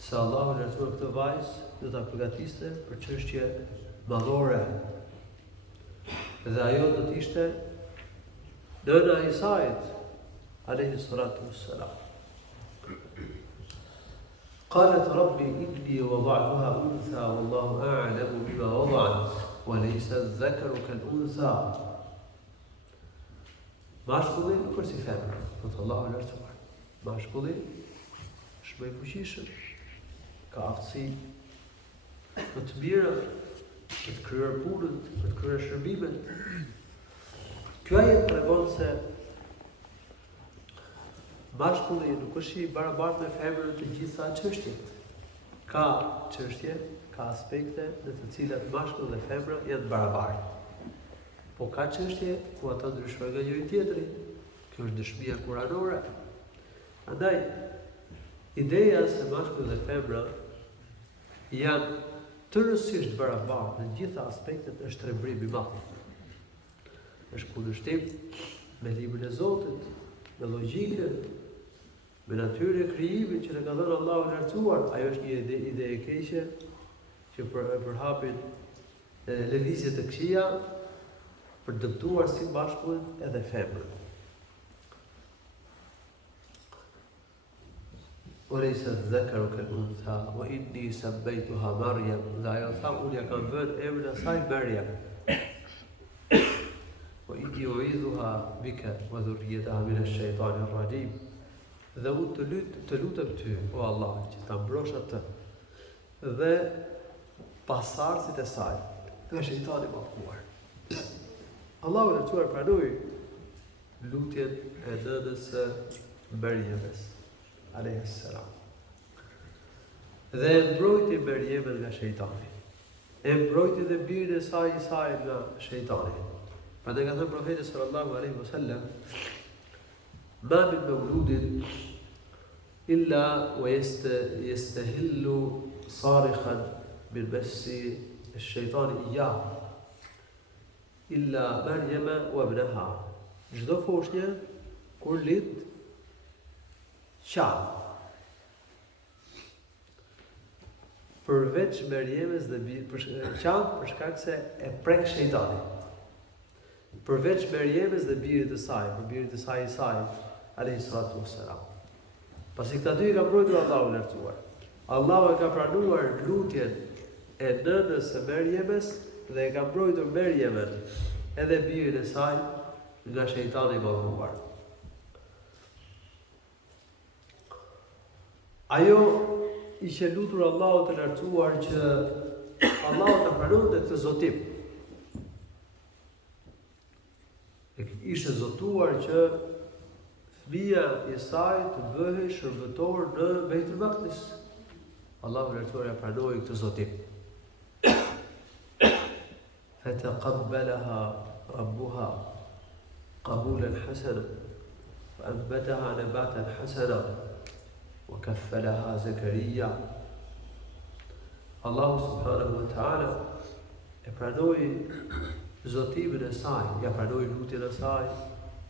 Se Allahu i lartësuar këtë vajzë do ta përgatiste për çështje madhore. Dhe ajo do të ishte nëna e Isait, alayhi salatu wassalam. قالت ربي إني وضعتها أنثى والله أعلم بما وضعت وليس الذكر كالأنثى. Mashkulli nuk është si femra, thotë Allahu i lartësuar. Mashkulli është më i fuqishëm, ka aftësi më të mira për të kryer punët, për të kryer shërbimet. Kjo ajet tregon se mashkulli nuk është i barabartë me femrën të gjitha çështjet. Ka çështje, ka aspekte në të cilat mashkulli dhe femra janë barabartë. Po ka çështje ku ata ndryshojnë nga njëri tjetri. Kjo është dëshmia kuranore. Andaj, ideja se mashkulli dhe femra janë tërësisht barabartë në gjitha aspektet është tregërim i madh. Është kundërshtim me librin e Zotit, me logjikën, me natyrën e krijimit që ne ka dhënë Allahu i lartësuar. Ajo është një ide e keqe që përhapin lëvizje të këqija për dëmtuar si mashkullin edhe femrën. وليس الذكر كالأنثى وإني سميتها مريم. Dhe ajo tha, unë ja kam vënë emrin e saj Maryam. وإني أعيذها بك وذريتها من الشيطان الرجيم. Dhe unë të lutem ty, o Allah, që ta mbrosh atë dhe pasardhësit e saj nga shejtani i mallkuar. Allahu i lartësuar pranoi lutjen e nënës së Merjemës, alayhis salam. Dhe e mbrojti Merjemen nga shejtani. E mbrojti dhe birin e saj Isai nga shejtani. Prandaj ka thënë profeti sallallahu alaihi wasallam: "Ma min mawludin إلا ويستهل صارخا بالمس الشيطان إياه إلا مريم وابنها. Çdo foshnjë kur lid qaf, përveç Merjemës dhe qaf për shkak se e prek shejtani. Përveç Merjemës dhe birit të saj, për birit të saj Isai, alayhi salatu wassalam. Pasi këta dy i ka mbrojtur Allahu i lartësuar. Allahu e ka pranuar lutjen e nënës së Merjemës dhe e ka mbrojtur Merjemën edhe birin e saj nga shejtani i mallkuar. Ajo ishte lutur Allahut të lartësuar që Allahu ta pranonte këtë zotim. Ishte zotuar që fëmia e saj të bëhej shërbëtor në Beitul Maqdis. Allahu i lartësuar ja pranoi këtë zotim. Fataqabbalaha rabbuha qabulan hasana wa anbataha nabatan hasana wa kaffalaha Zakaria. Allahu subhanahu wa ta'ala e pranoi zotimin e saj, ja pranoi lutjen e saj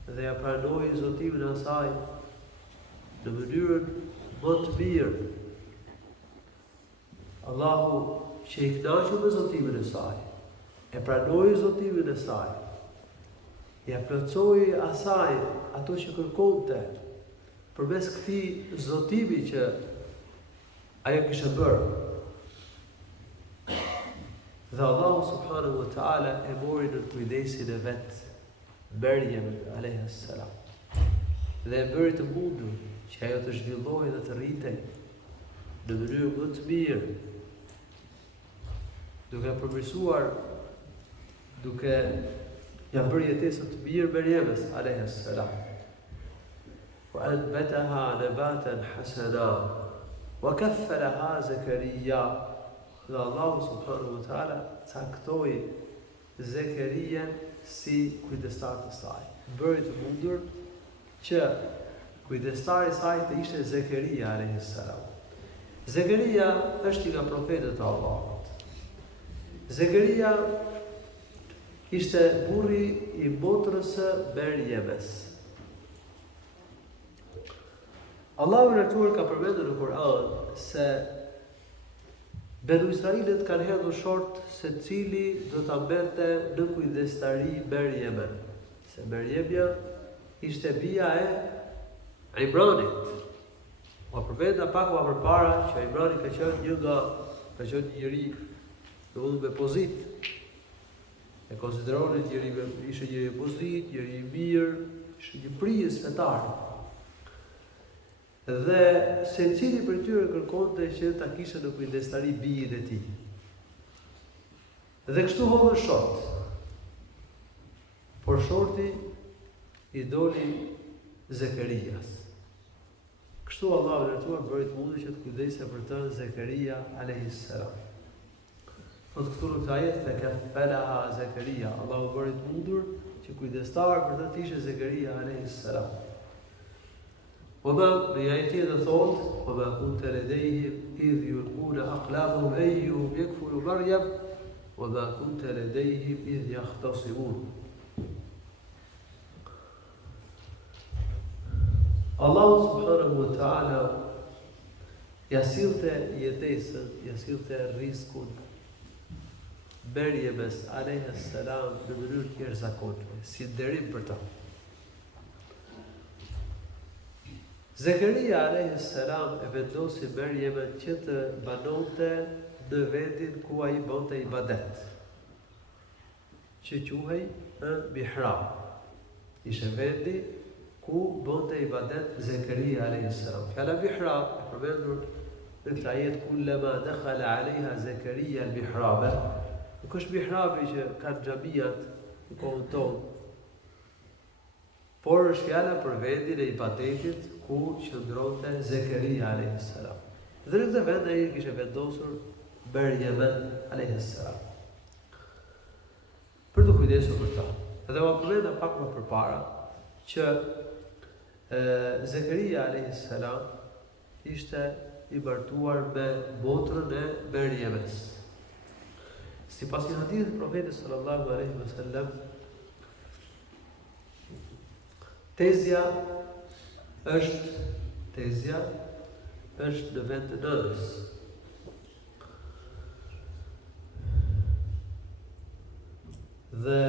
dhe ja pranoi zotimin e saj në mënyrën më të mirë. Allahu që i kënaqur me zotimin e saj, e pranoi zotimin e saj, ja plotësoi asaj ato që kërkonte përmes këtij zotimi që ajo kishte bërë. Dhe Allahu subhanahu wa ta'ala e mori në kujdesin e vet Merjem alayhis salam. Dhe e bëri të mundur që ajo të zhvillohej dhe të rritej në mënyrë më të mirë, duke përmirësuar, duke ja bërë jetesën të mirë Merjemës alayhis salam. Wa anbataha nabatan hasana wa kaffalaha Zakaria. Dhe Allahu subhanahu wa ta'ala caktoi Zakarian si kujdestar të saj. Bëri të mundur që kujdestari i saj të ishte Zakaria alayhis salam. Zakaria është nga profetët e Allahut. Zakaria ishte burri i motrës së Merjemës. Allahu i lartësuar ka përmendur në Kur'an se Benu Israilit kanë hedhur short se cili do ta mberte në kujdestari Merjemën. Se Merjemja ishte bia e Imranit. Ma përmenda pak më përpara që Imrani ka qenë një njeri me pozit. E konsideronin ishte një pozit, njeri i mirë, ishte një prijes fetar. Dhe secili për tyre kërkonte që ta kishte në kujdestari bijin e tij. Dhe kështu hodhën short. Por shorti i doli Zakarias. Kështu Allahu i lartësuar bëri të mundur që të kujdesej për të Zakaria alayhis salam. Po këtu në këtë ajet ka kaffalaha Zakaria, Allahu bëri të mundur që kujdestar për të ishte Zakaria alayhis salam. وما بآياته ثوت وما كنت لديهم إذ يلقون أقلامهم أيهم يكفل مريم وما كنت لديهم إذ يختصمون. الله سبحانه وتعالى يسيرته يتيسن يسيرته رزقون Merjemës alayhis salam në mënyrë të jashtëzakonshme, si nderim për ta. Zakaria alayhis salam e vendosi Merjemën që të banonte në vendin ku ai bënte ibadet, që quhej mihrab. Ishte vendi ku bënte ibadet Zakaria alayhis salam. Fjala mihrab e përmendur në këtë ajet kullama dakhala alayha Zakaria al-mihraba. Nuk është mihrabi që kanë xhamiat në kohën tonë, por është fjala për vendin e ibadetit ku qëndronte Zakaria alayhis salam. Dhe në këtë vend ai kishte vendosur Merjemën alayhis salam për të kujdesur për ta. Dhe u përmenda pak më përpara që Zakaria alayhis salam ishte i martuar me motrën e Merjemes. Sipas një hadithit profetit sallallahu alaihi wasallam, tezja është në vend të nënës. Dhe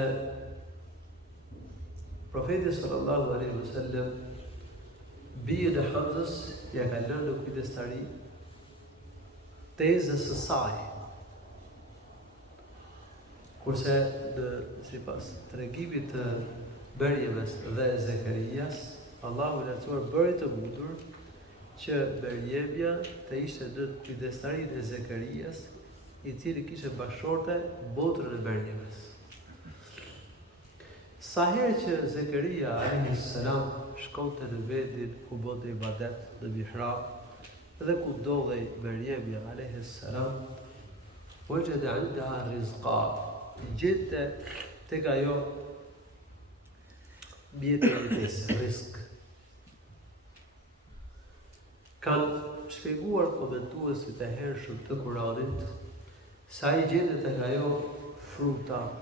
profeti sallallahu alaihi wasallam bijën e Hamzës ja ka lënë në kujdestari tezës së saj. Kurse sipas tregimit të Merjemes dhe Zekarias, Allahu i lartësuar bëri të mundur që Merjemja të ishte në kujdestarinë e Zekarias, i cili kishte bashorte motrën e Merjemes. Sa herë që Zekaria a.s. shkonte në vendin ku bënte ibadet në mihrab dhe ku ndodhej Merjemja a.s. wajada 'indaha rizqa, gjente tek ajo mjetë e jetës, rizq. Kanë shpjeguar komentuesit e hershëm të Kuranit sa i gjente tek ajo frutat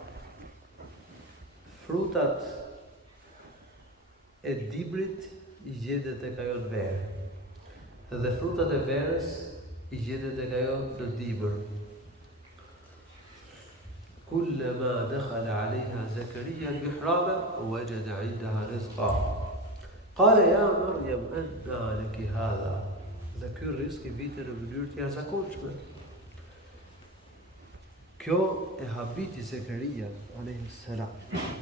e dibrit i gjende tek ajo në verë, dhe frutat e verës i gjende tek ajo në dibër. Kullama dakhala 'alayha Zakaria al-mihraba wajada 'indaha rizqa. Qala ya Maryam anna laki hadha. Dhe ky rizq i vite në mënyrë të jashtëzakonshme. Kjo e habiti Zekaria alayhi salam.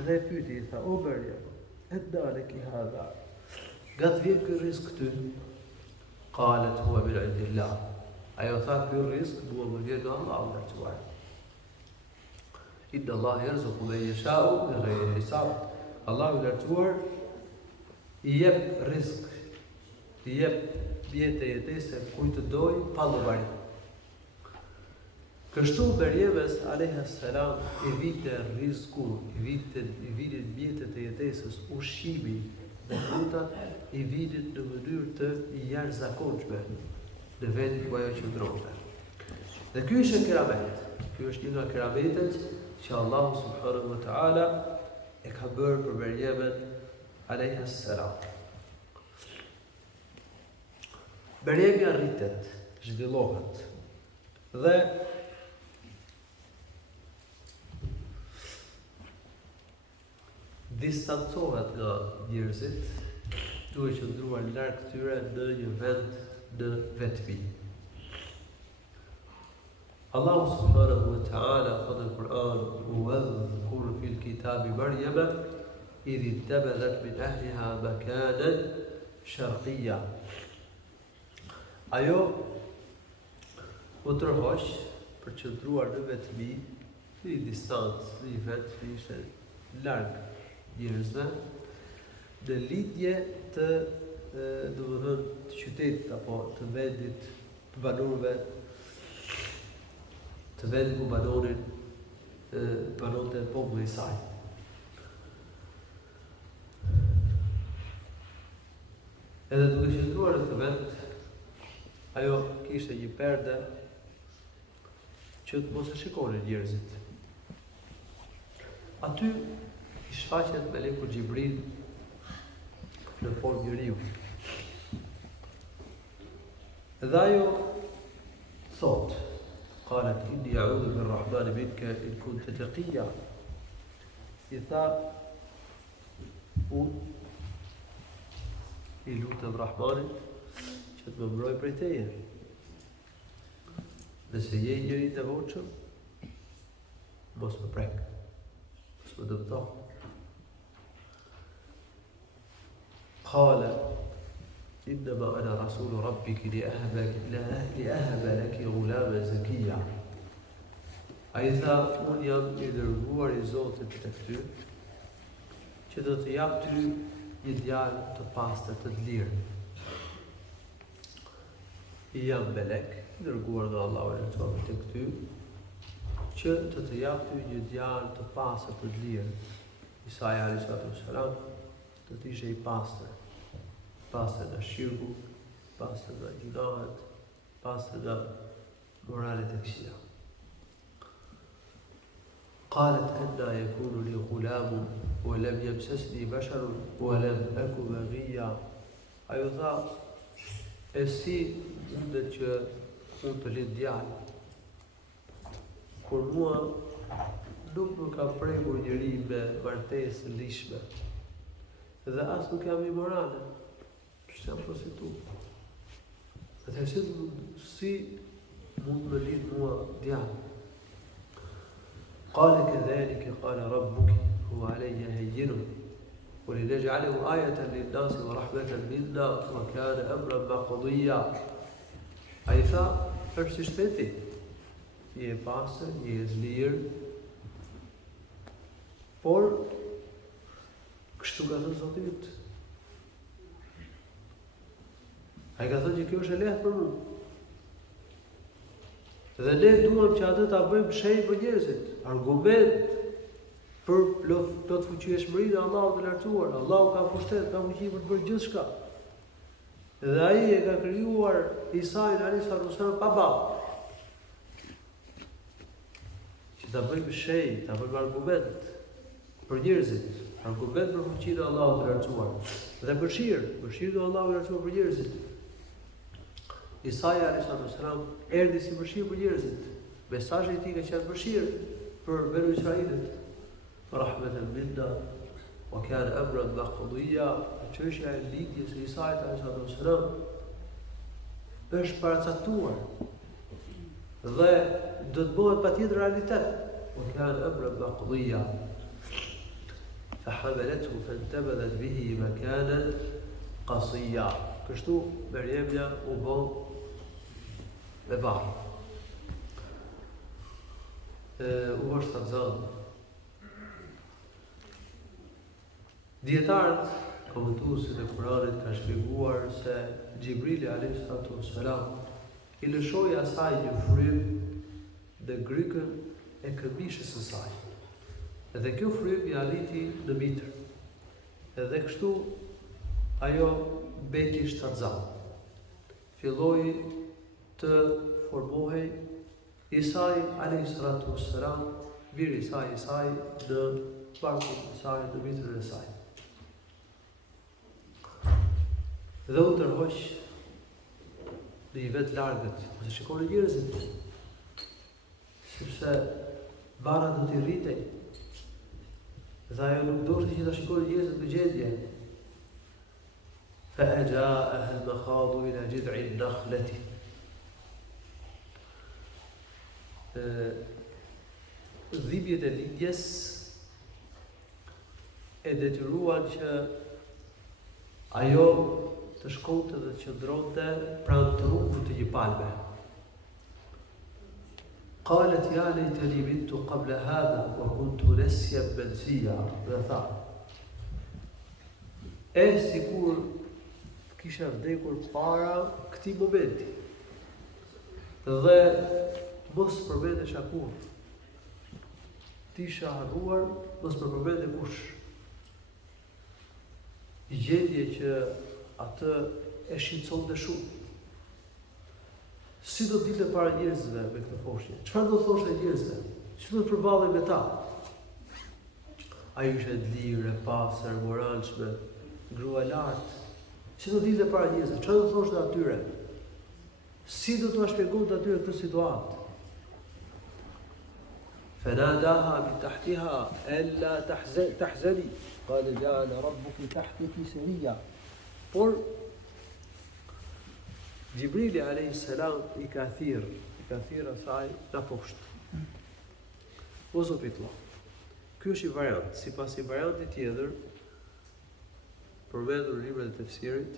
Dhe e pyeti i tha: "O Maryam, anna laki hadha? Nga të vjen ky rizq ty?" Qalet huwa min 'indillah. Ajo tha: "Ky rizq mua më vjen nga Allahu lartësuar. Inna Allah yarzuqu man yasha'u bighayri hisab." Allahu i lartësuar i jep rizq, i jep mjetë e jetese kujt të doj pa llogari. Kështu Merjemes a.s. i vite rizku, i viten mjetët e jetesës, ushqimi dhe frutat i vinin në mënyrë të jashtëzakonshme në vendin ku ajo qëndronte. Dhe ky është keramet. Ky është një nga kerametet që Allahu subhanahu wa ta'ala e ka bërë për Merjemen a.s. Merjemja rritet, zhvillohet dhe distancohet nga njerëzit, duke qëndruar larg tyre në një vend në vetmi. Allahu subhanahu wa ta'ala thot në Kur'an: "Wadhkur fil kitabi Maryama idh intabadhat min ahliha makanan sharqiyya." Ajo u tërhoq për qëndruar në vetmi, në një distancë, në një vend që ishte larg njerëzve, në lidhje të qytetit apo të vendit të banorëve, të vendit ku banonte populli i saj. Edhe duke qëndruar në këtë vend, ajo kishte një perde që të mos e shikonin njerëzit. Aty i shfaqet Meleku Xhibril në formë njeriu. Dhe ajo thot: "Qalet inni a'udhu birrahmani minka in kunta taqiyya." I tha: "Unë i lutem Rahmanin që të më mbroj prej teje. Nëse je njëri i devotshëm, mos më prek, mos më dëmto." Qala: "Innama ana rasulu rabbiki li ahaba laki ghulaman zakiyya." Ai tha: "Unë jam i dërguar i Zotit tek ty, që do të jap ty një djalë të pastër, të lirë. I jam melek, i dërguar nga Allahu tek ty, që të jap ty një djalë të pastër, të lirë." Isaia alayhi salam do të ishte i pastër në shirku, pastër nga gjunahet, pastër nga moralet e këqija. قالت أنى يكون لي غلام ولم يمسسني بشر ولم أك بغيا. Ajo tha, e si mundet që unë të lind djalë, kur mua nuk më ka prekur njëri me martesë të lishme, dhe as nuk jam imorale, që jam prostitu. Dhe si mund më lind mua djalë? قال كذلك قال ربك هو علي هين ولنجعله آية للناس ورحمة منا وكان أمرا مقضيا. Ai tha, është si shteti, je pastër, je lirë, por kështu ka thënë Zoti yt. Ai ka thënë që kjo është e lehtë për mua. Dhe ne duam që atë ta bëjmë shenjë për njerëzit, argument për plot fuqieshmërinë e Allahut të lartësuar. Allahu ka pushtet, ka fuqi për të bërë gjithçka. Dhe ai e ka krijuar Isain alayhis salam pa babë. Që ta bëjmë shenjë, ta bëjmë argument për njerëzit, argument për fuqinë e Allahut të lartësuar. Dhe mëshirë e Allahut të lartësuar për njerëzit. Isai alayhis salam erdhi si mëshirë për njerëzit. Mesazhi i tij ka qenë mëshirë për Banu Israilit. Rahmatan minna wa kana amran maqdiya. Çështja e lidhjes së Isait alayhis salam është paracaktuar dhe do të bëhet patjetër realitet. Wa kana amran maqdiya. فحملته فانتبذت به مكانا قصيا. Kështu Mariamja u bë me barë. U është të zënë. Dietarët, komentuesit e Kuranit ka shpjeguar se Xhibrili alayhis salam i lëshoi asaj një frym në grykën e këmbishës së saj. Edhe kjo frym i arriti në mitër. Edhe kështu ajo beti shtatzan. Filloi të formohej Isai alayhis salam, vir Isai në barkun e saj, në mitërën e saj. Dhe u tërhoq në një vend largët, dhe shikoni njerëzit, sepse bara do t'i rritej. Dhe ajo nuk dorë që ta shikoni njerëzit në gjendje. فأجاءها المخاض إلى جذع النخلة. Dhimbjet e lindjes e detyruan që ajo të shkonte dhe të qëndronte pranë trupit të një palme. قالت يا ليتني مت قبل هذا وكنت نسيا منسيا. Dhe tha, sikur kisha vdekur para këtij momenti. Dhe mos përmendesha kur. Ti isha harruar, mos përmende kush. Gjendje që atë e shqetësonte shumë. Si do dilte para njerëzve me këtë foshje? Çfarë do thoshte njerëzve? Si do të përballej me ta? Ai ishte e lirë, e pastër, moralshme, grua lart. Si do dilte para njerëzve? Çfarë do thoshte atyre? Si do t'u shpjegonte atyre këtë situatë? فناداها من تحتها ألا تحزني قال جعل ربك تحتك سريا. Por Xhibrili alayhis salam i ka thirrë asaj në poshtë. O Zotitullah, ky është i variant, sipas i varianti tjetër përmendur në librat e tefsirit,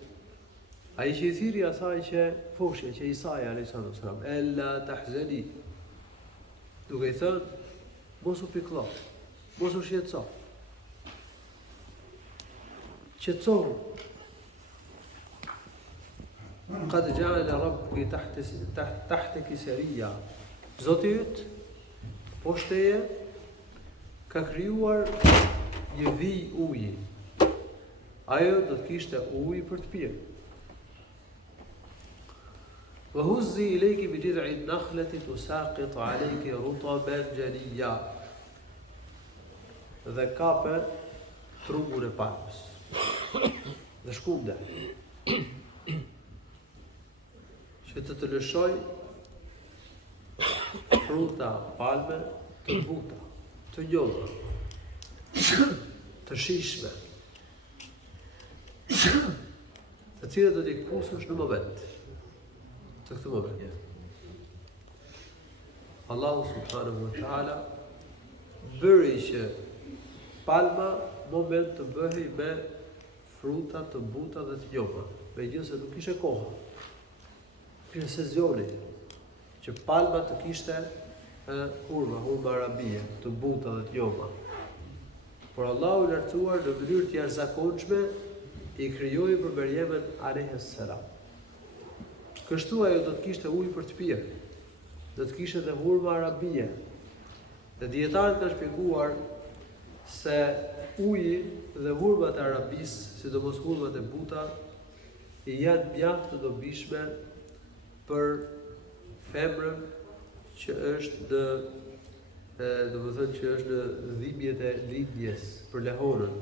ai që i thirrë asaj që poshtë që Isai alayhis salam, ella tahzani, duke i thënë mos u pikëllo, mos u shqetëso. Qetësohu. Qad ja'ala rabbuki tahtaki sariya. Zoti yt poshtë teje ka krijuar një vijë uji. Ajo do të kishte ujë për të pirë. وهزي إليك بجذع النخلة تساقط عليك رطبا جنيا. Dhe kape trungun e palmës. Dhe shkunde. Që të lëshoj fruta palme të buta, të njolla, të shishme, të cilët do t'i kpusush në moment, të këtë moment. Allahu subhanahu wa ta'ala bëri që palma moment të bëhej me fruta të buta dhe të njolla, megjithëse nuk ishte koha. Kishte sezioni që palma të kishte hurma arabie, të buta dhe të njolla. Por Allahu i lartësuar në mënyrë të jashtëzakonshme i krijoi për Merjemen alayhis salam. Kështu ajo do të kishte ujë për të pirë, do të kishte dhe hurma arabie. Dhe dietarët kanë shpjeguar se uji dhe hurmat e arabisë, sidomos hurmat e buta, janë mjaft të dobishme për femrën që është në domethënë që është në dhimbjet e lindjes për lehonën.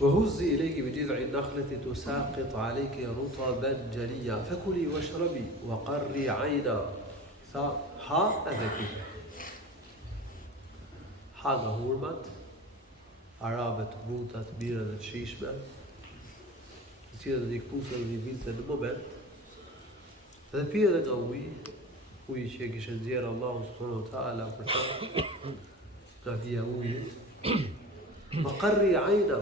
وهزي إليك بجذع النخلة تساقط عليك رطبا جنيا فكلي واشربي وقري عينا. Tha, ha edhe pi. Ha nga hurmat, arabe të buta, të mira dhe të shishme, të cilët do t'i kpusën dhe i vinte në moment, dhe pi edhe nga uji që e kishte nxjerrë Allahu subhanahu wa ta'ala për ta, nga vija ujit. Waqarri ayna,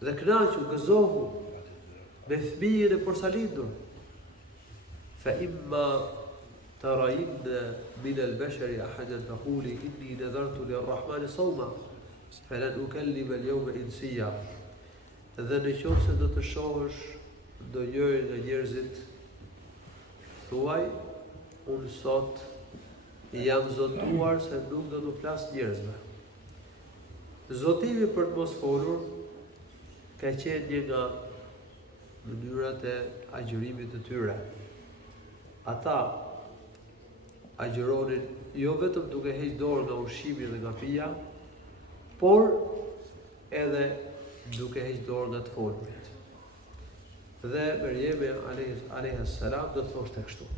dhe knaqu, gëzohu me fëmijën e porsalindur. Fa imma ترين من البشر أحدا فقولي إني نذرت للرحمن صوما فلن أكلم اليوم إنسيا. Dhe në qoftë se do të shohësh ndonjërin nga njerëzit, thuaj, unë sot jam zotuar se nuk do të flas njerëzve. Zotimi për të mos folur ka qenë një nga mënyrat e agjërimit të tyre. Ata agjëronin jo vetëm duke heqë dorë nga ushqimi dhe nga pija, por edhe duke heqë dorë nga të folërit. Dhe Merjemi alayhis salam do të thoshte kështu.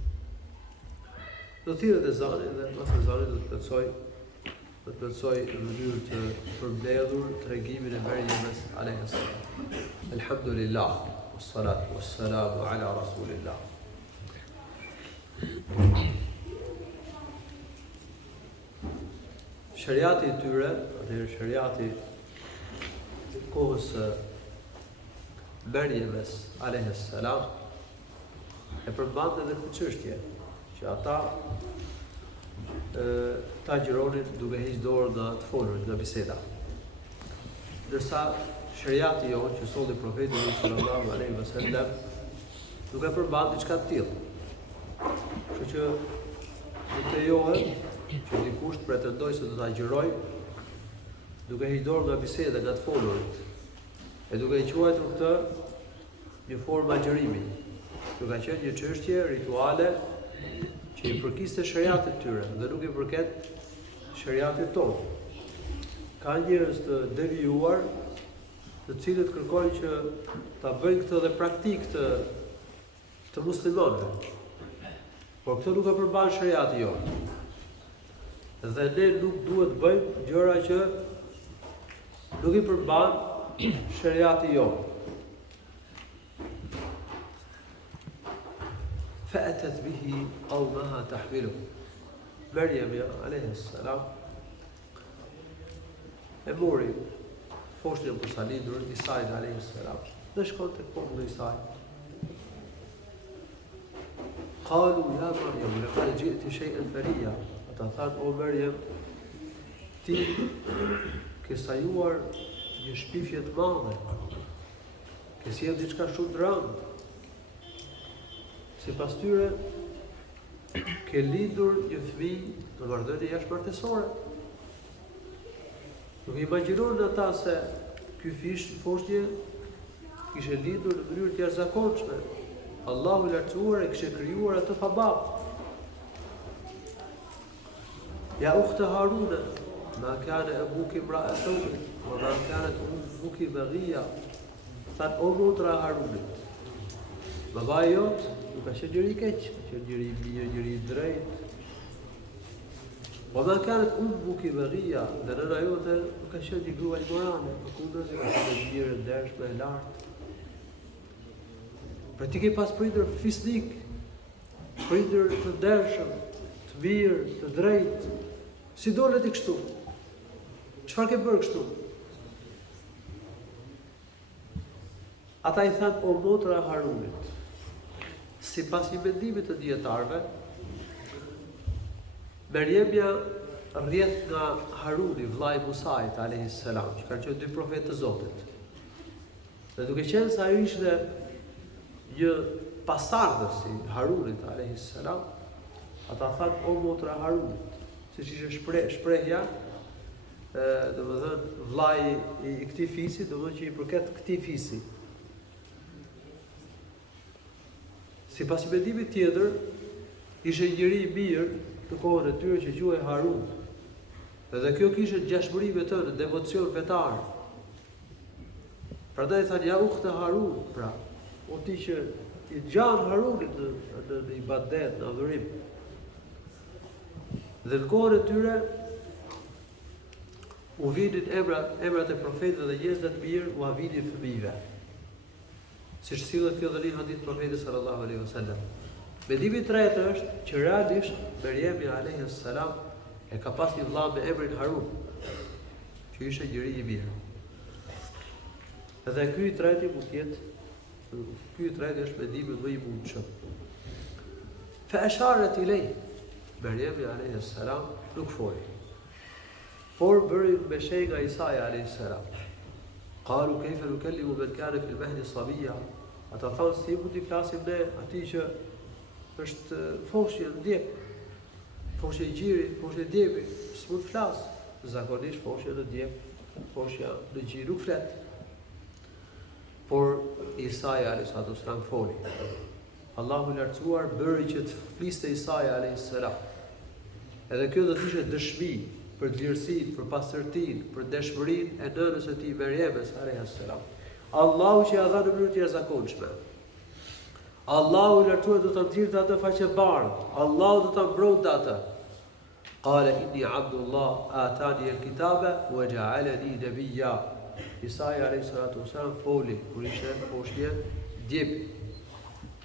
Do thirret e zanin dhe pas e zanit do të plotësoj në mënyrë të përmbledhur tregimin e Merjemes alayhis salam. Alhamdulillah, wassalatu wassalamu ala rasulillah. Shariati i tyre, atëherë shariati i kohës Merjemes alayhis salam e përmbante edhe këtë çështje, që ata ta agjëronin duke heqë dorë nga të folurit, nga biseda. Ndërsa shariati jonë që solli profeti sallallahu alaihi wasallam nuk e përmban diçka të tillë. Kështu që nuk lejohet që dikush pretendoj se do të agjëroj duke heqë dorë nga biseda, nga të folurit, e duke i quajtur këtë një formë agjërimi. Kjo ka qenë një çështje rituale që i përkiste shariatit tyre dhe nuk i përket shariatit tonë. Ka njerëz të devijuar, të cilët kërkojnë që ta bëjnë këtë dhe praktik të muslimanëve. Por këtë nuk e përmban shariati jonë. Dhe ne nuk duhet bëjmë gjëra që nuk i përmban shariati jonë. فأتت به قومها تحمله. Merjemi alayhis salam e mori foshën e porsalindur Isait alayhis salam dhe shkon tek populli i saj. قالوا يا مريم لقد جئت شيئا فريا. Ata thanë, o Merjem, ti ke sajuar një shpifje të madhe, ke sjellë diçka shumë të rëndë. Sipas tyre, ke lindur një fëmijë në marrëdhënie jashtëmartësore. Nuk imagjinonin ata se ky foshnjë kishe lindur në mënyrë të jashtëzakonshme. Allahu i lartësuar e kishte krijuar atë pa babë. Ja ukhta Haruna, ma kana abuki imra'a sawin, wa ma kanat ummuki baghiya. Thanë, o motra e Harunit, babai jot nuk ka qenë njeri i keq, ka qenë njeri i mirë, njeri i drejtë. Wa ma kanat ummuki baghiya, dhe nëna jote nuk ka qenë një grua ignorante, përkundër se ka qenë mirë, e ndershme, e lartë. Pra ti ke pas prindër fisnik, prindër të ndershëm, të mirë, të drejtë. Si dole ti kështu? Çfarë ke bërë kështu? Ata i thanë, o motra e Harunit, sipas një mendimit të dietarëve, Merjemja rrjedh nga Haruni, vllai i Musait alayhis salam, që kanë qenë dy profetë të Zotit. Dhe duke qenë se ai ishte një pasardhës si Harunit alayhis salam, ata thanë, o motra e Harunit, siç ishte shprehja, domethënë vllai i këtij fisi, domethënë që i përket këtij fisi. Sipas mendimit tjetër, ishte njëri i mirë të kohën e tyre që quhej Harun. Dhe kjo kishte ngjashmëri me të, në devocion fetar. Prandaj thanë ja ukhta Harun, pra, o ti që i gjan Harunit në ibadet, në adhurim. Dhe në kohën e tyre u vinin emrat e profetëve dhe njerëzve të mirë u avinin fëmijëve. Siç sillet kjo dhënë hadith profetit sallallahu alaihi wasallam. Mendimi i tretë është që realisht Merjemja alayhis salam e ka pas një vëlla me emrin Harun, që ishte njëri i mirë. Edhe ky i tretë mund të jetë, ky i tretë është mendimi më i mundshëm. Fa asharat ilay, Merjemja alayhis salam nuk foli. Por bëri me shenjë nga Isa alayhis salam. Qalu kayfa nukallimu man kana fi al-mahdi sabiyya. Ata thonë si mund t'i flasim ne atij që është foshje në djep, foshje i gjiri, foshje i djepi, s'mund të flas. Zakonisht foshja në djep, foshja në gjiri nuk flet. Por Isaia alayhis salam foli. Allahu i lartësuar bëri që të fliste Isaia alayhis salam. Edhe kjo do të ishte dëshmi për të lirësinë, për pastërtinë, për dëshmërinë e nënës së tij Merjemës alayhis salam. Allahu që ja dha në mënyrë të jashtëzakonshme. Allahu i lartësuar do ta nxirrte atë faqe bardhë. Allahu do ta mbronte atë. Qala inni Abdullah atani al-kitaba wa ja'alani nabiyya. Isaia alayhis salam foli kur ishte poshtë djep.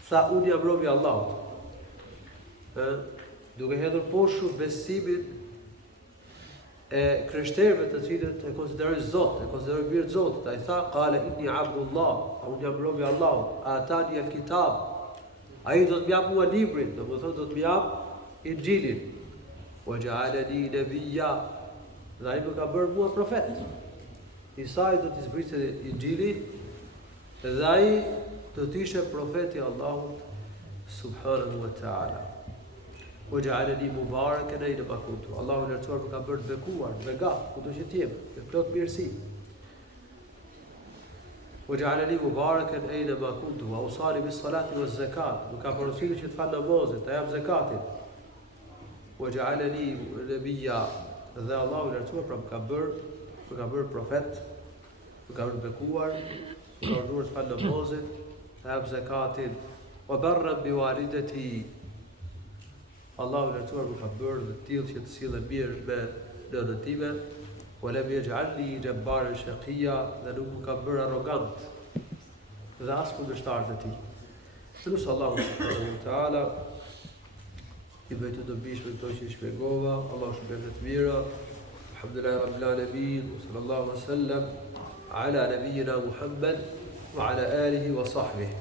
Tha unë jam robi i Allahut. Duke hedhur poshtë besimin e krishterëve të cilët e konsiderojnë Zot, e konsiderojnë birë të Zotit. Ai tha, qala inni Abdullah, unë jam robi i Allahut, atani al-kitab. Ai do të më jap mua librin, domethënë do të më jap Injilin. Wa ja'alani nabiyya. Dhe ai më ka bërë mua profet. Isa do të zbritë Injilin, dhe ai do të ishte profeti i Allahut subhanahu wa ta'ala. وجعلني مباركا أينما كنت. Allahu i lartësuar më ka bërë të bekuar, begat, kudo që të jem, me plot mirësi. وجعلني مباركا أينما كنت وأوصاني بالصلاة والزكاة. Më ka porositur që të fal namazin, të jap zakatin. وجعلني نبيا. Dhe Allahu i lartësuar pra më ka bërë profet, më ka bërë bekuar, më ka urdhëruar të fal namazin, të jap zakatin. وبرا بوالدتي. Allahu i lartësuar më ka bërë dhe tillë që të sillen mirë me nënën time, ولم يجعلني جبارا شقيا. Dhe nuk më ka bërë arrogant dhe as kundërshtar të tij. Nus Allahu subhanahu wa taala i bëj të dobishme këto që i shpjegova. Allahu shpërblet të mira. Alhamdulillah rabbil alamin. Sallallahu alaihi wasallam ala nabiyyina Muhammad wa ala alihi wa sahbihi.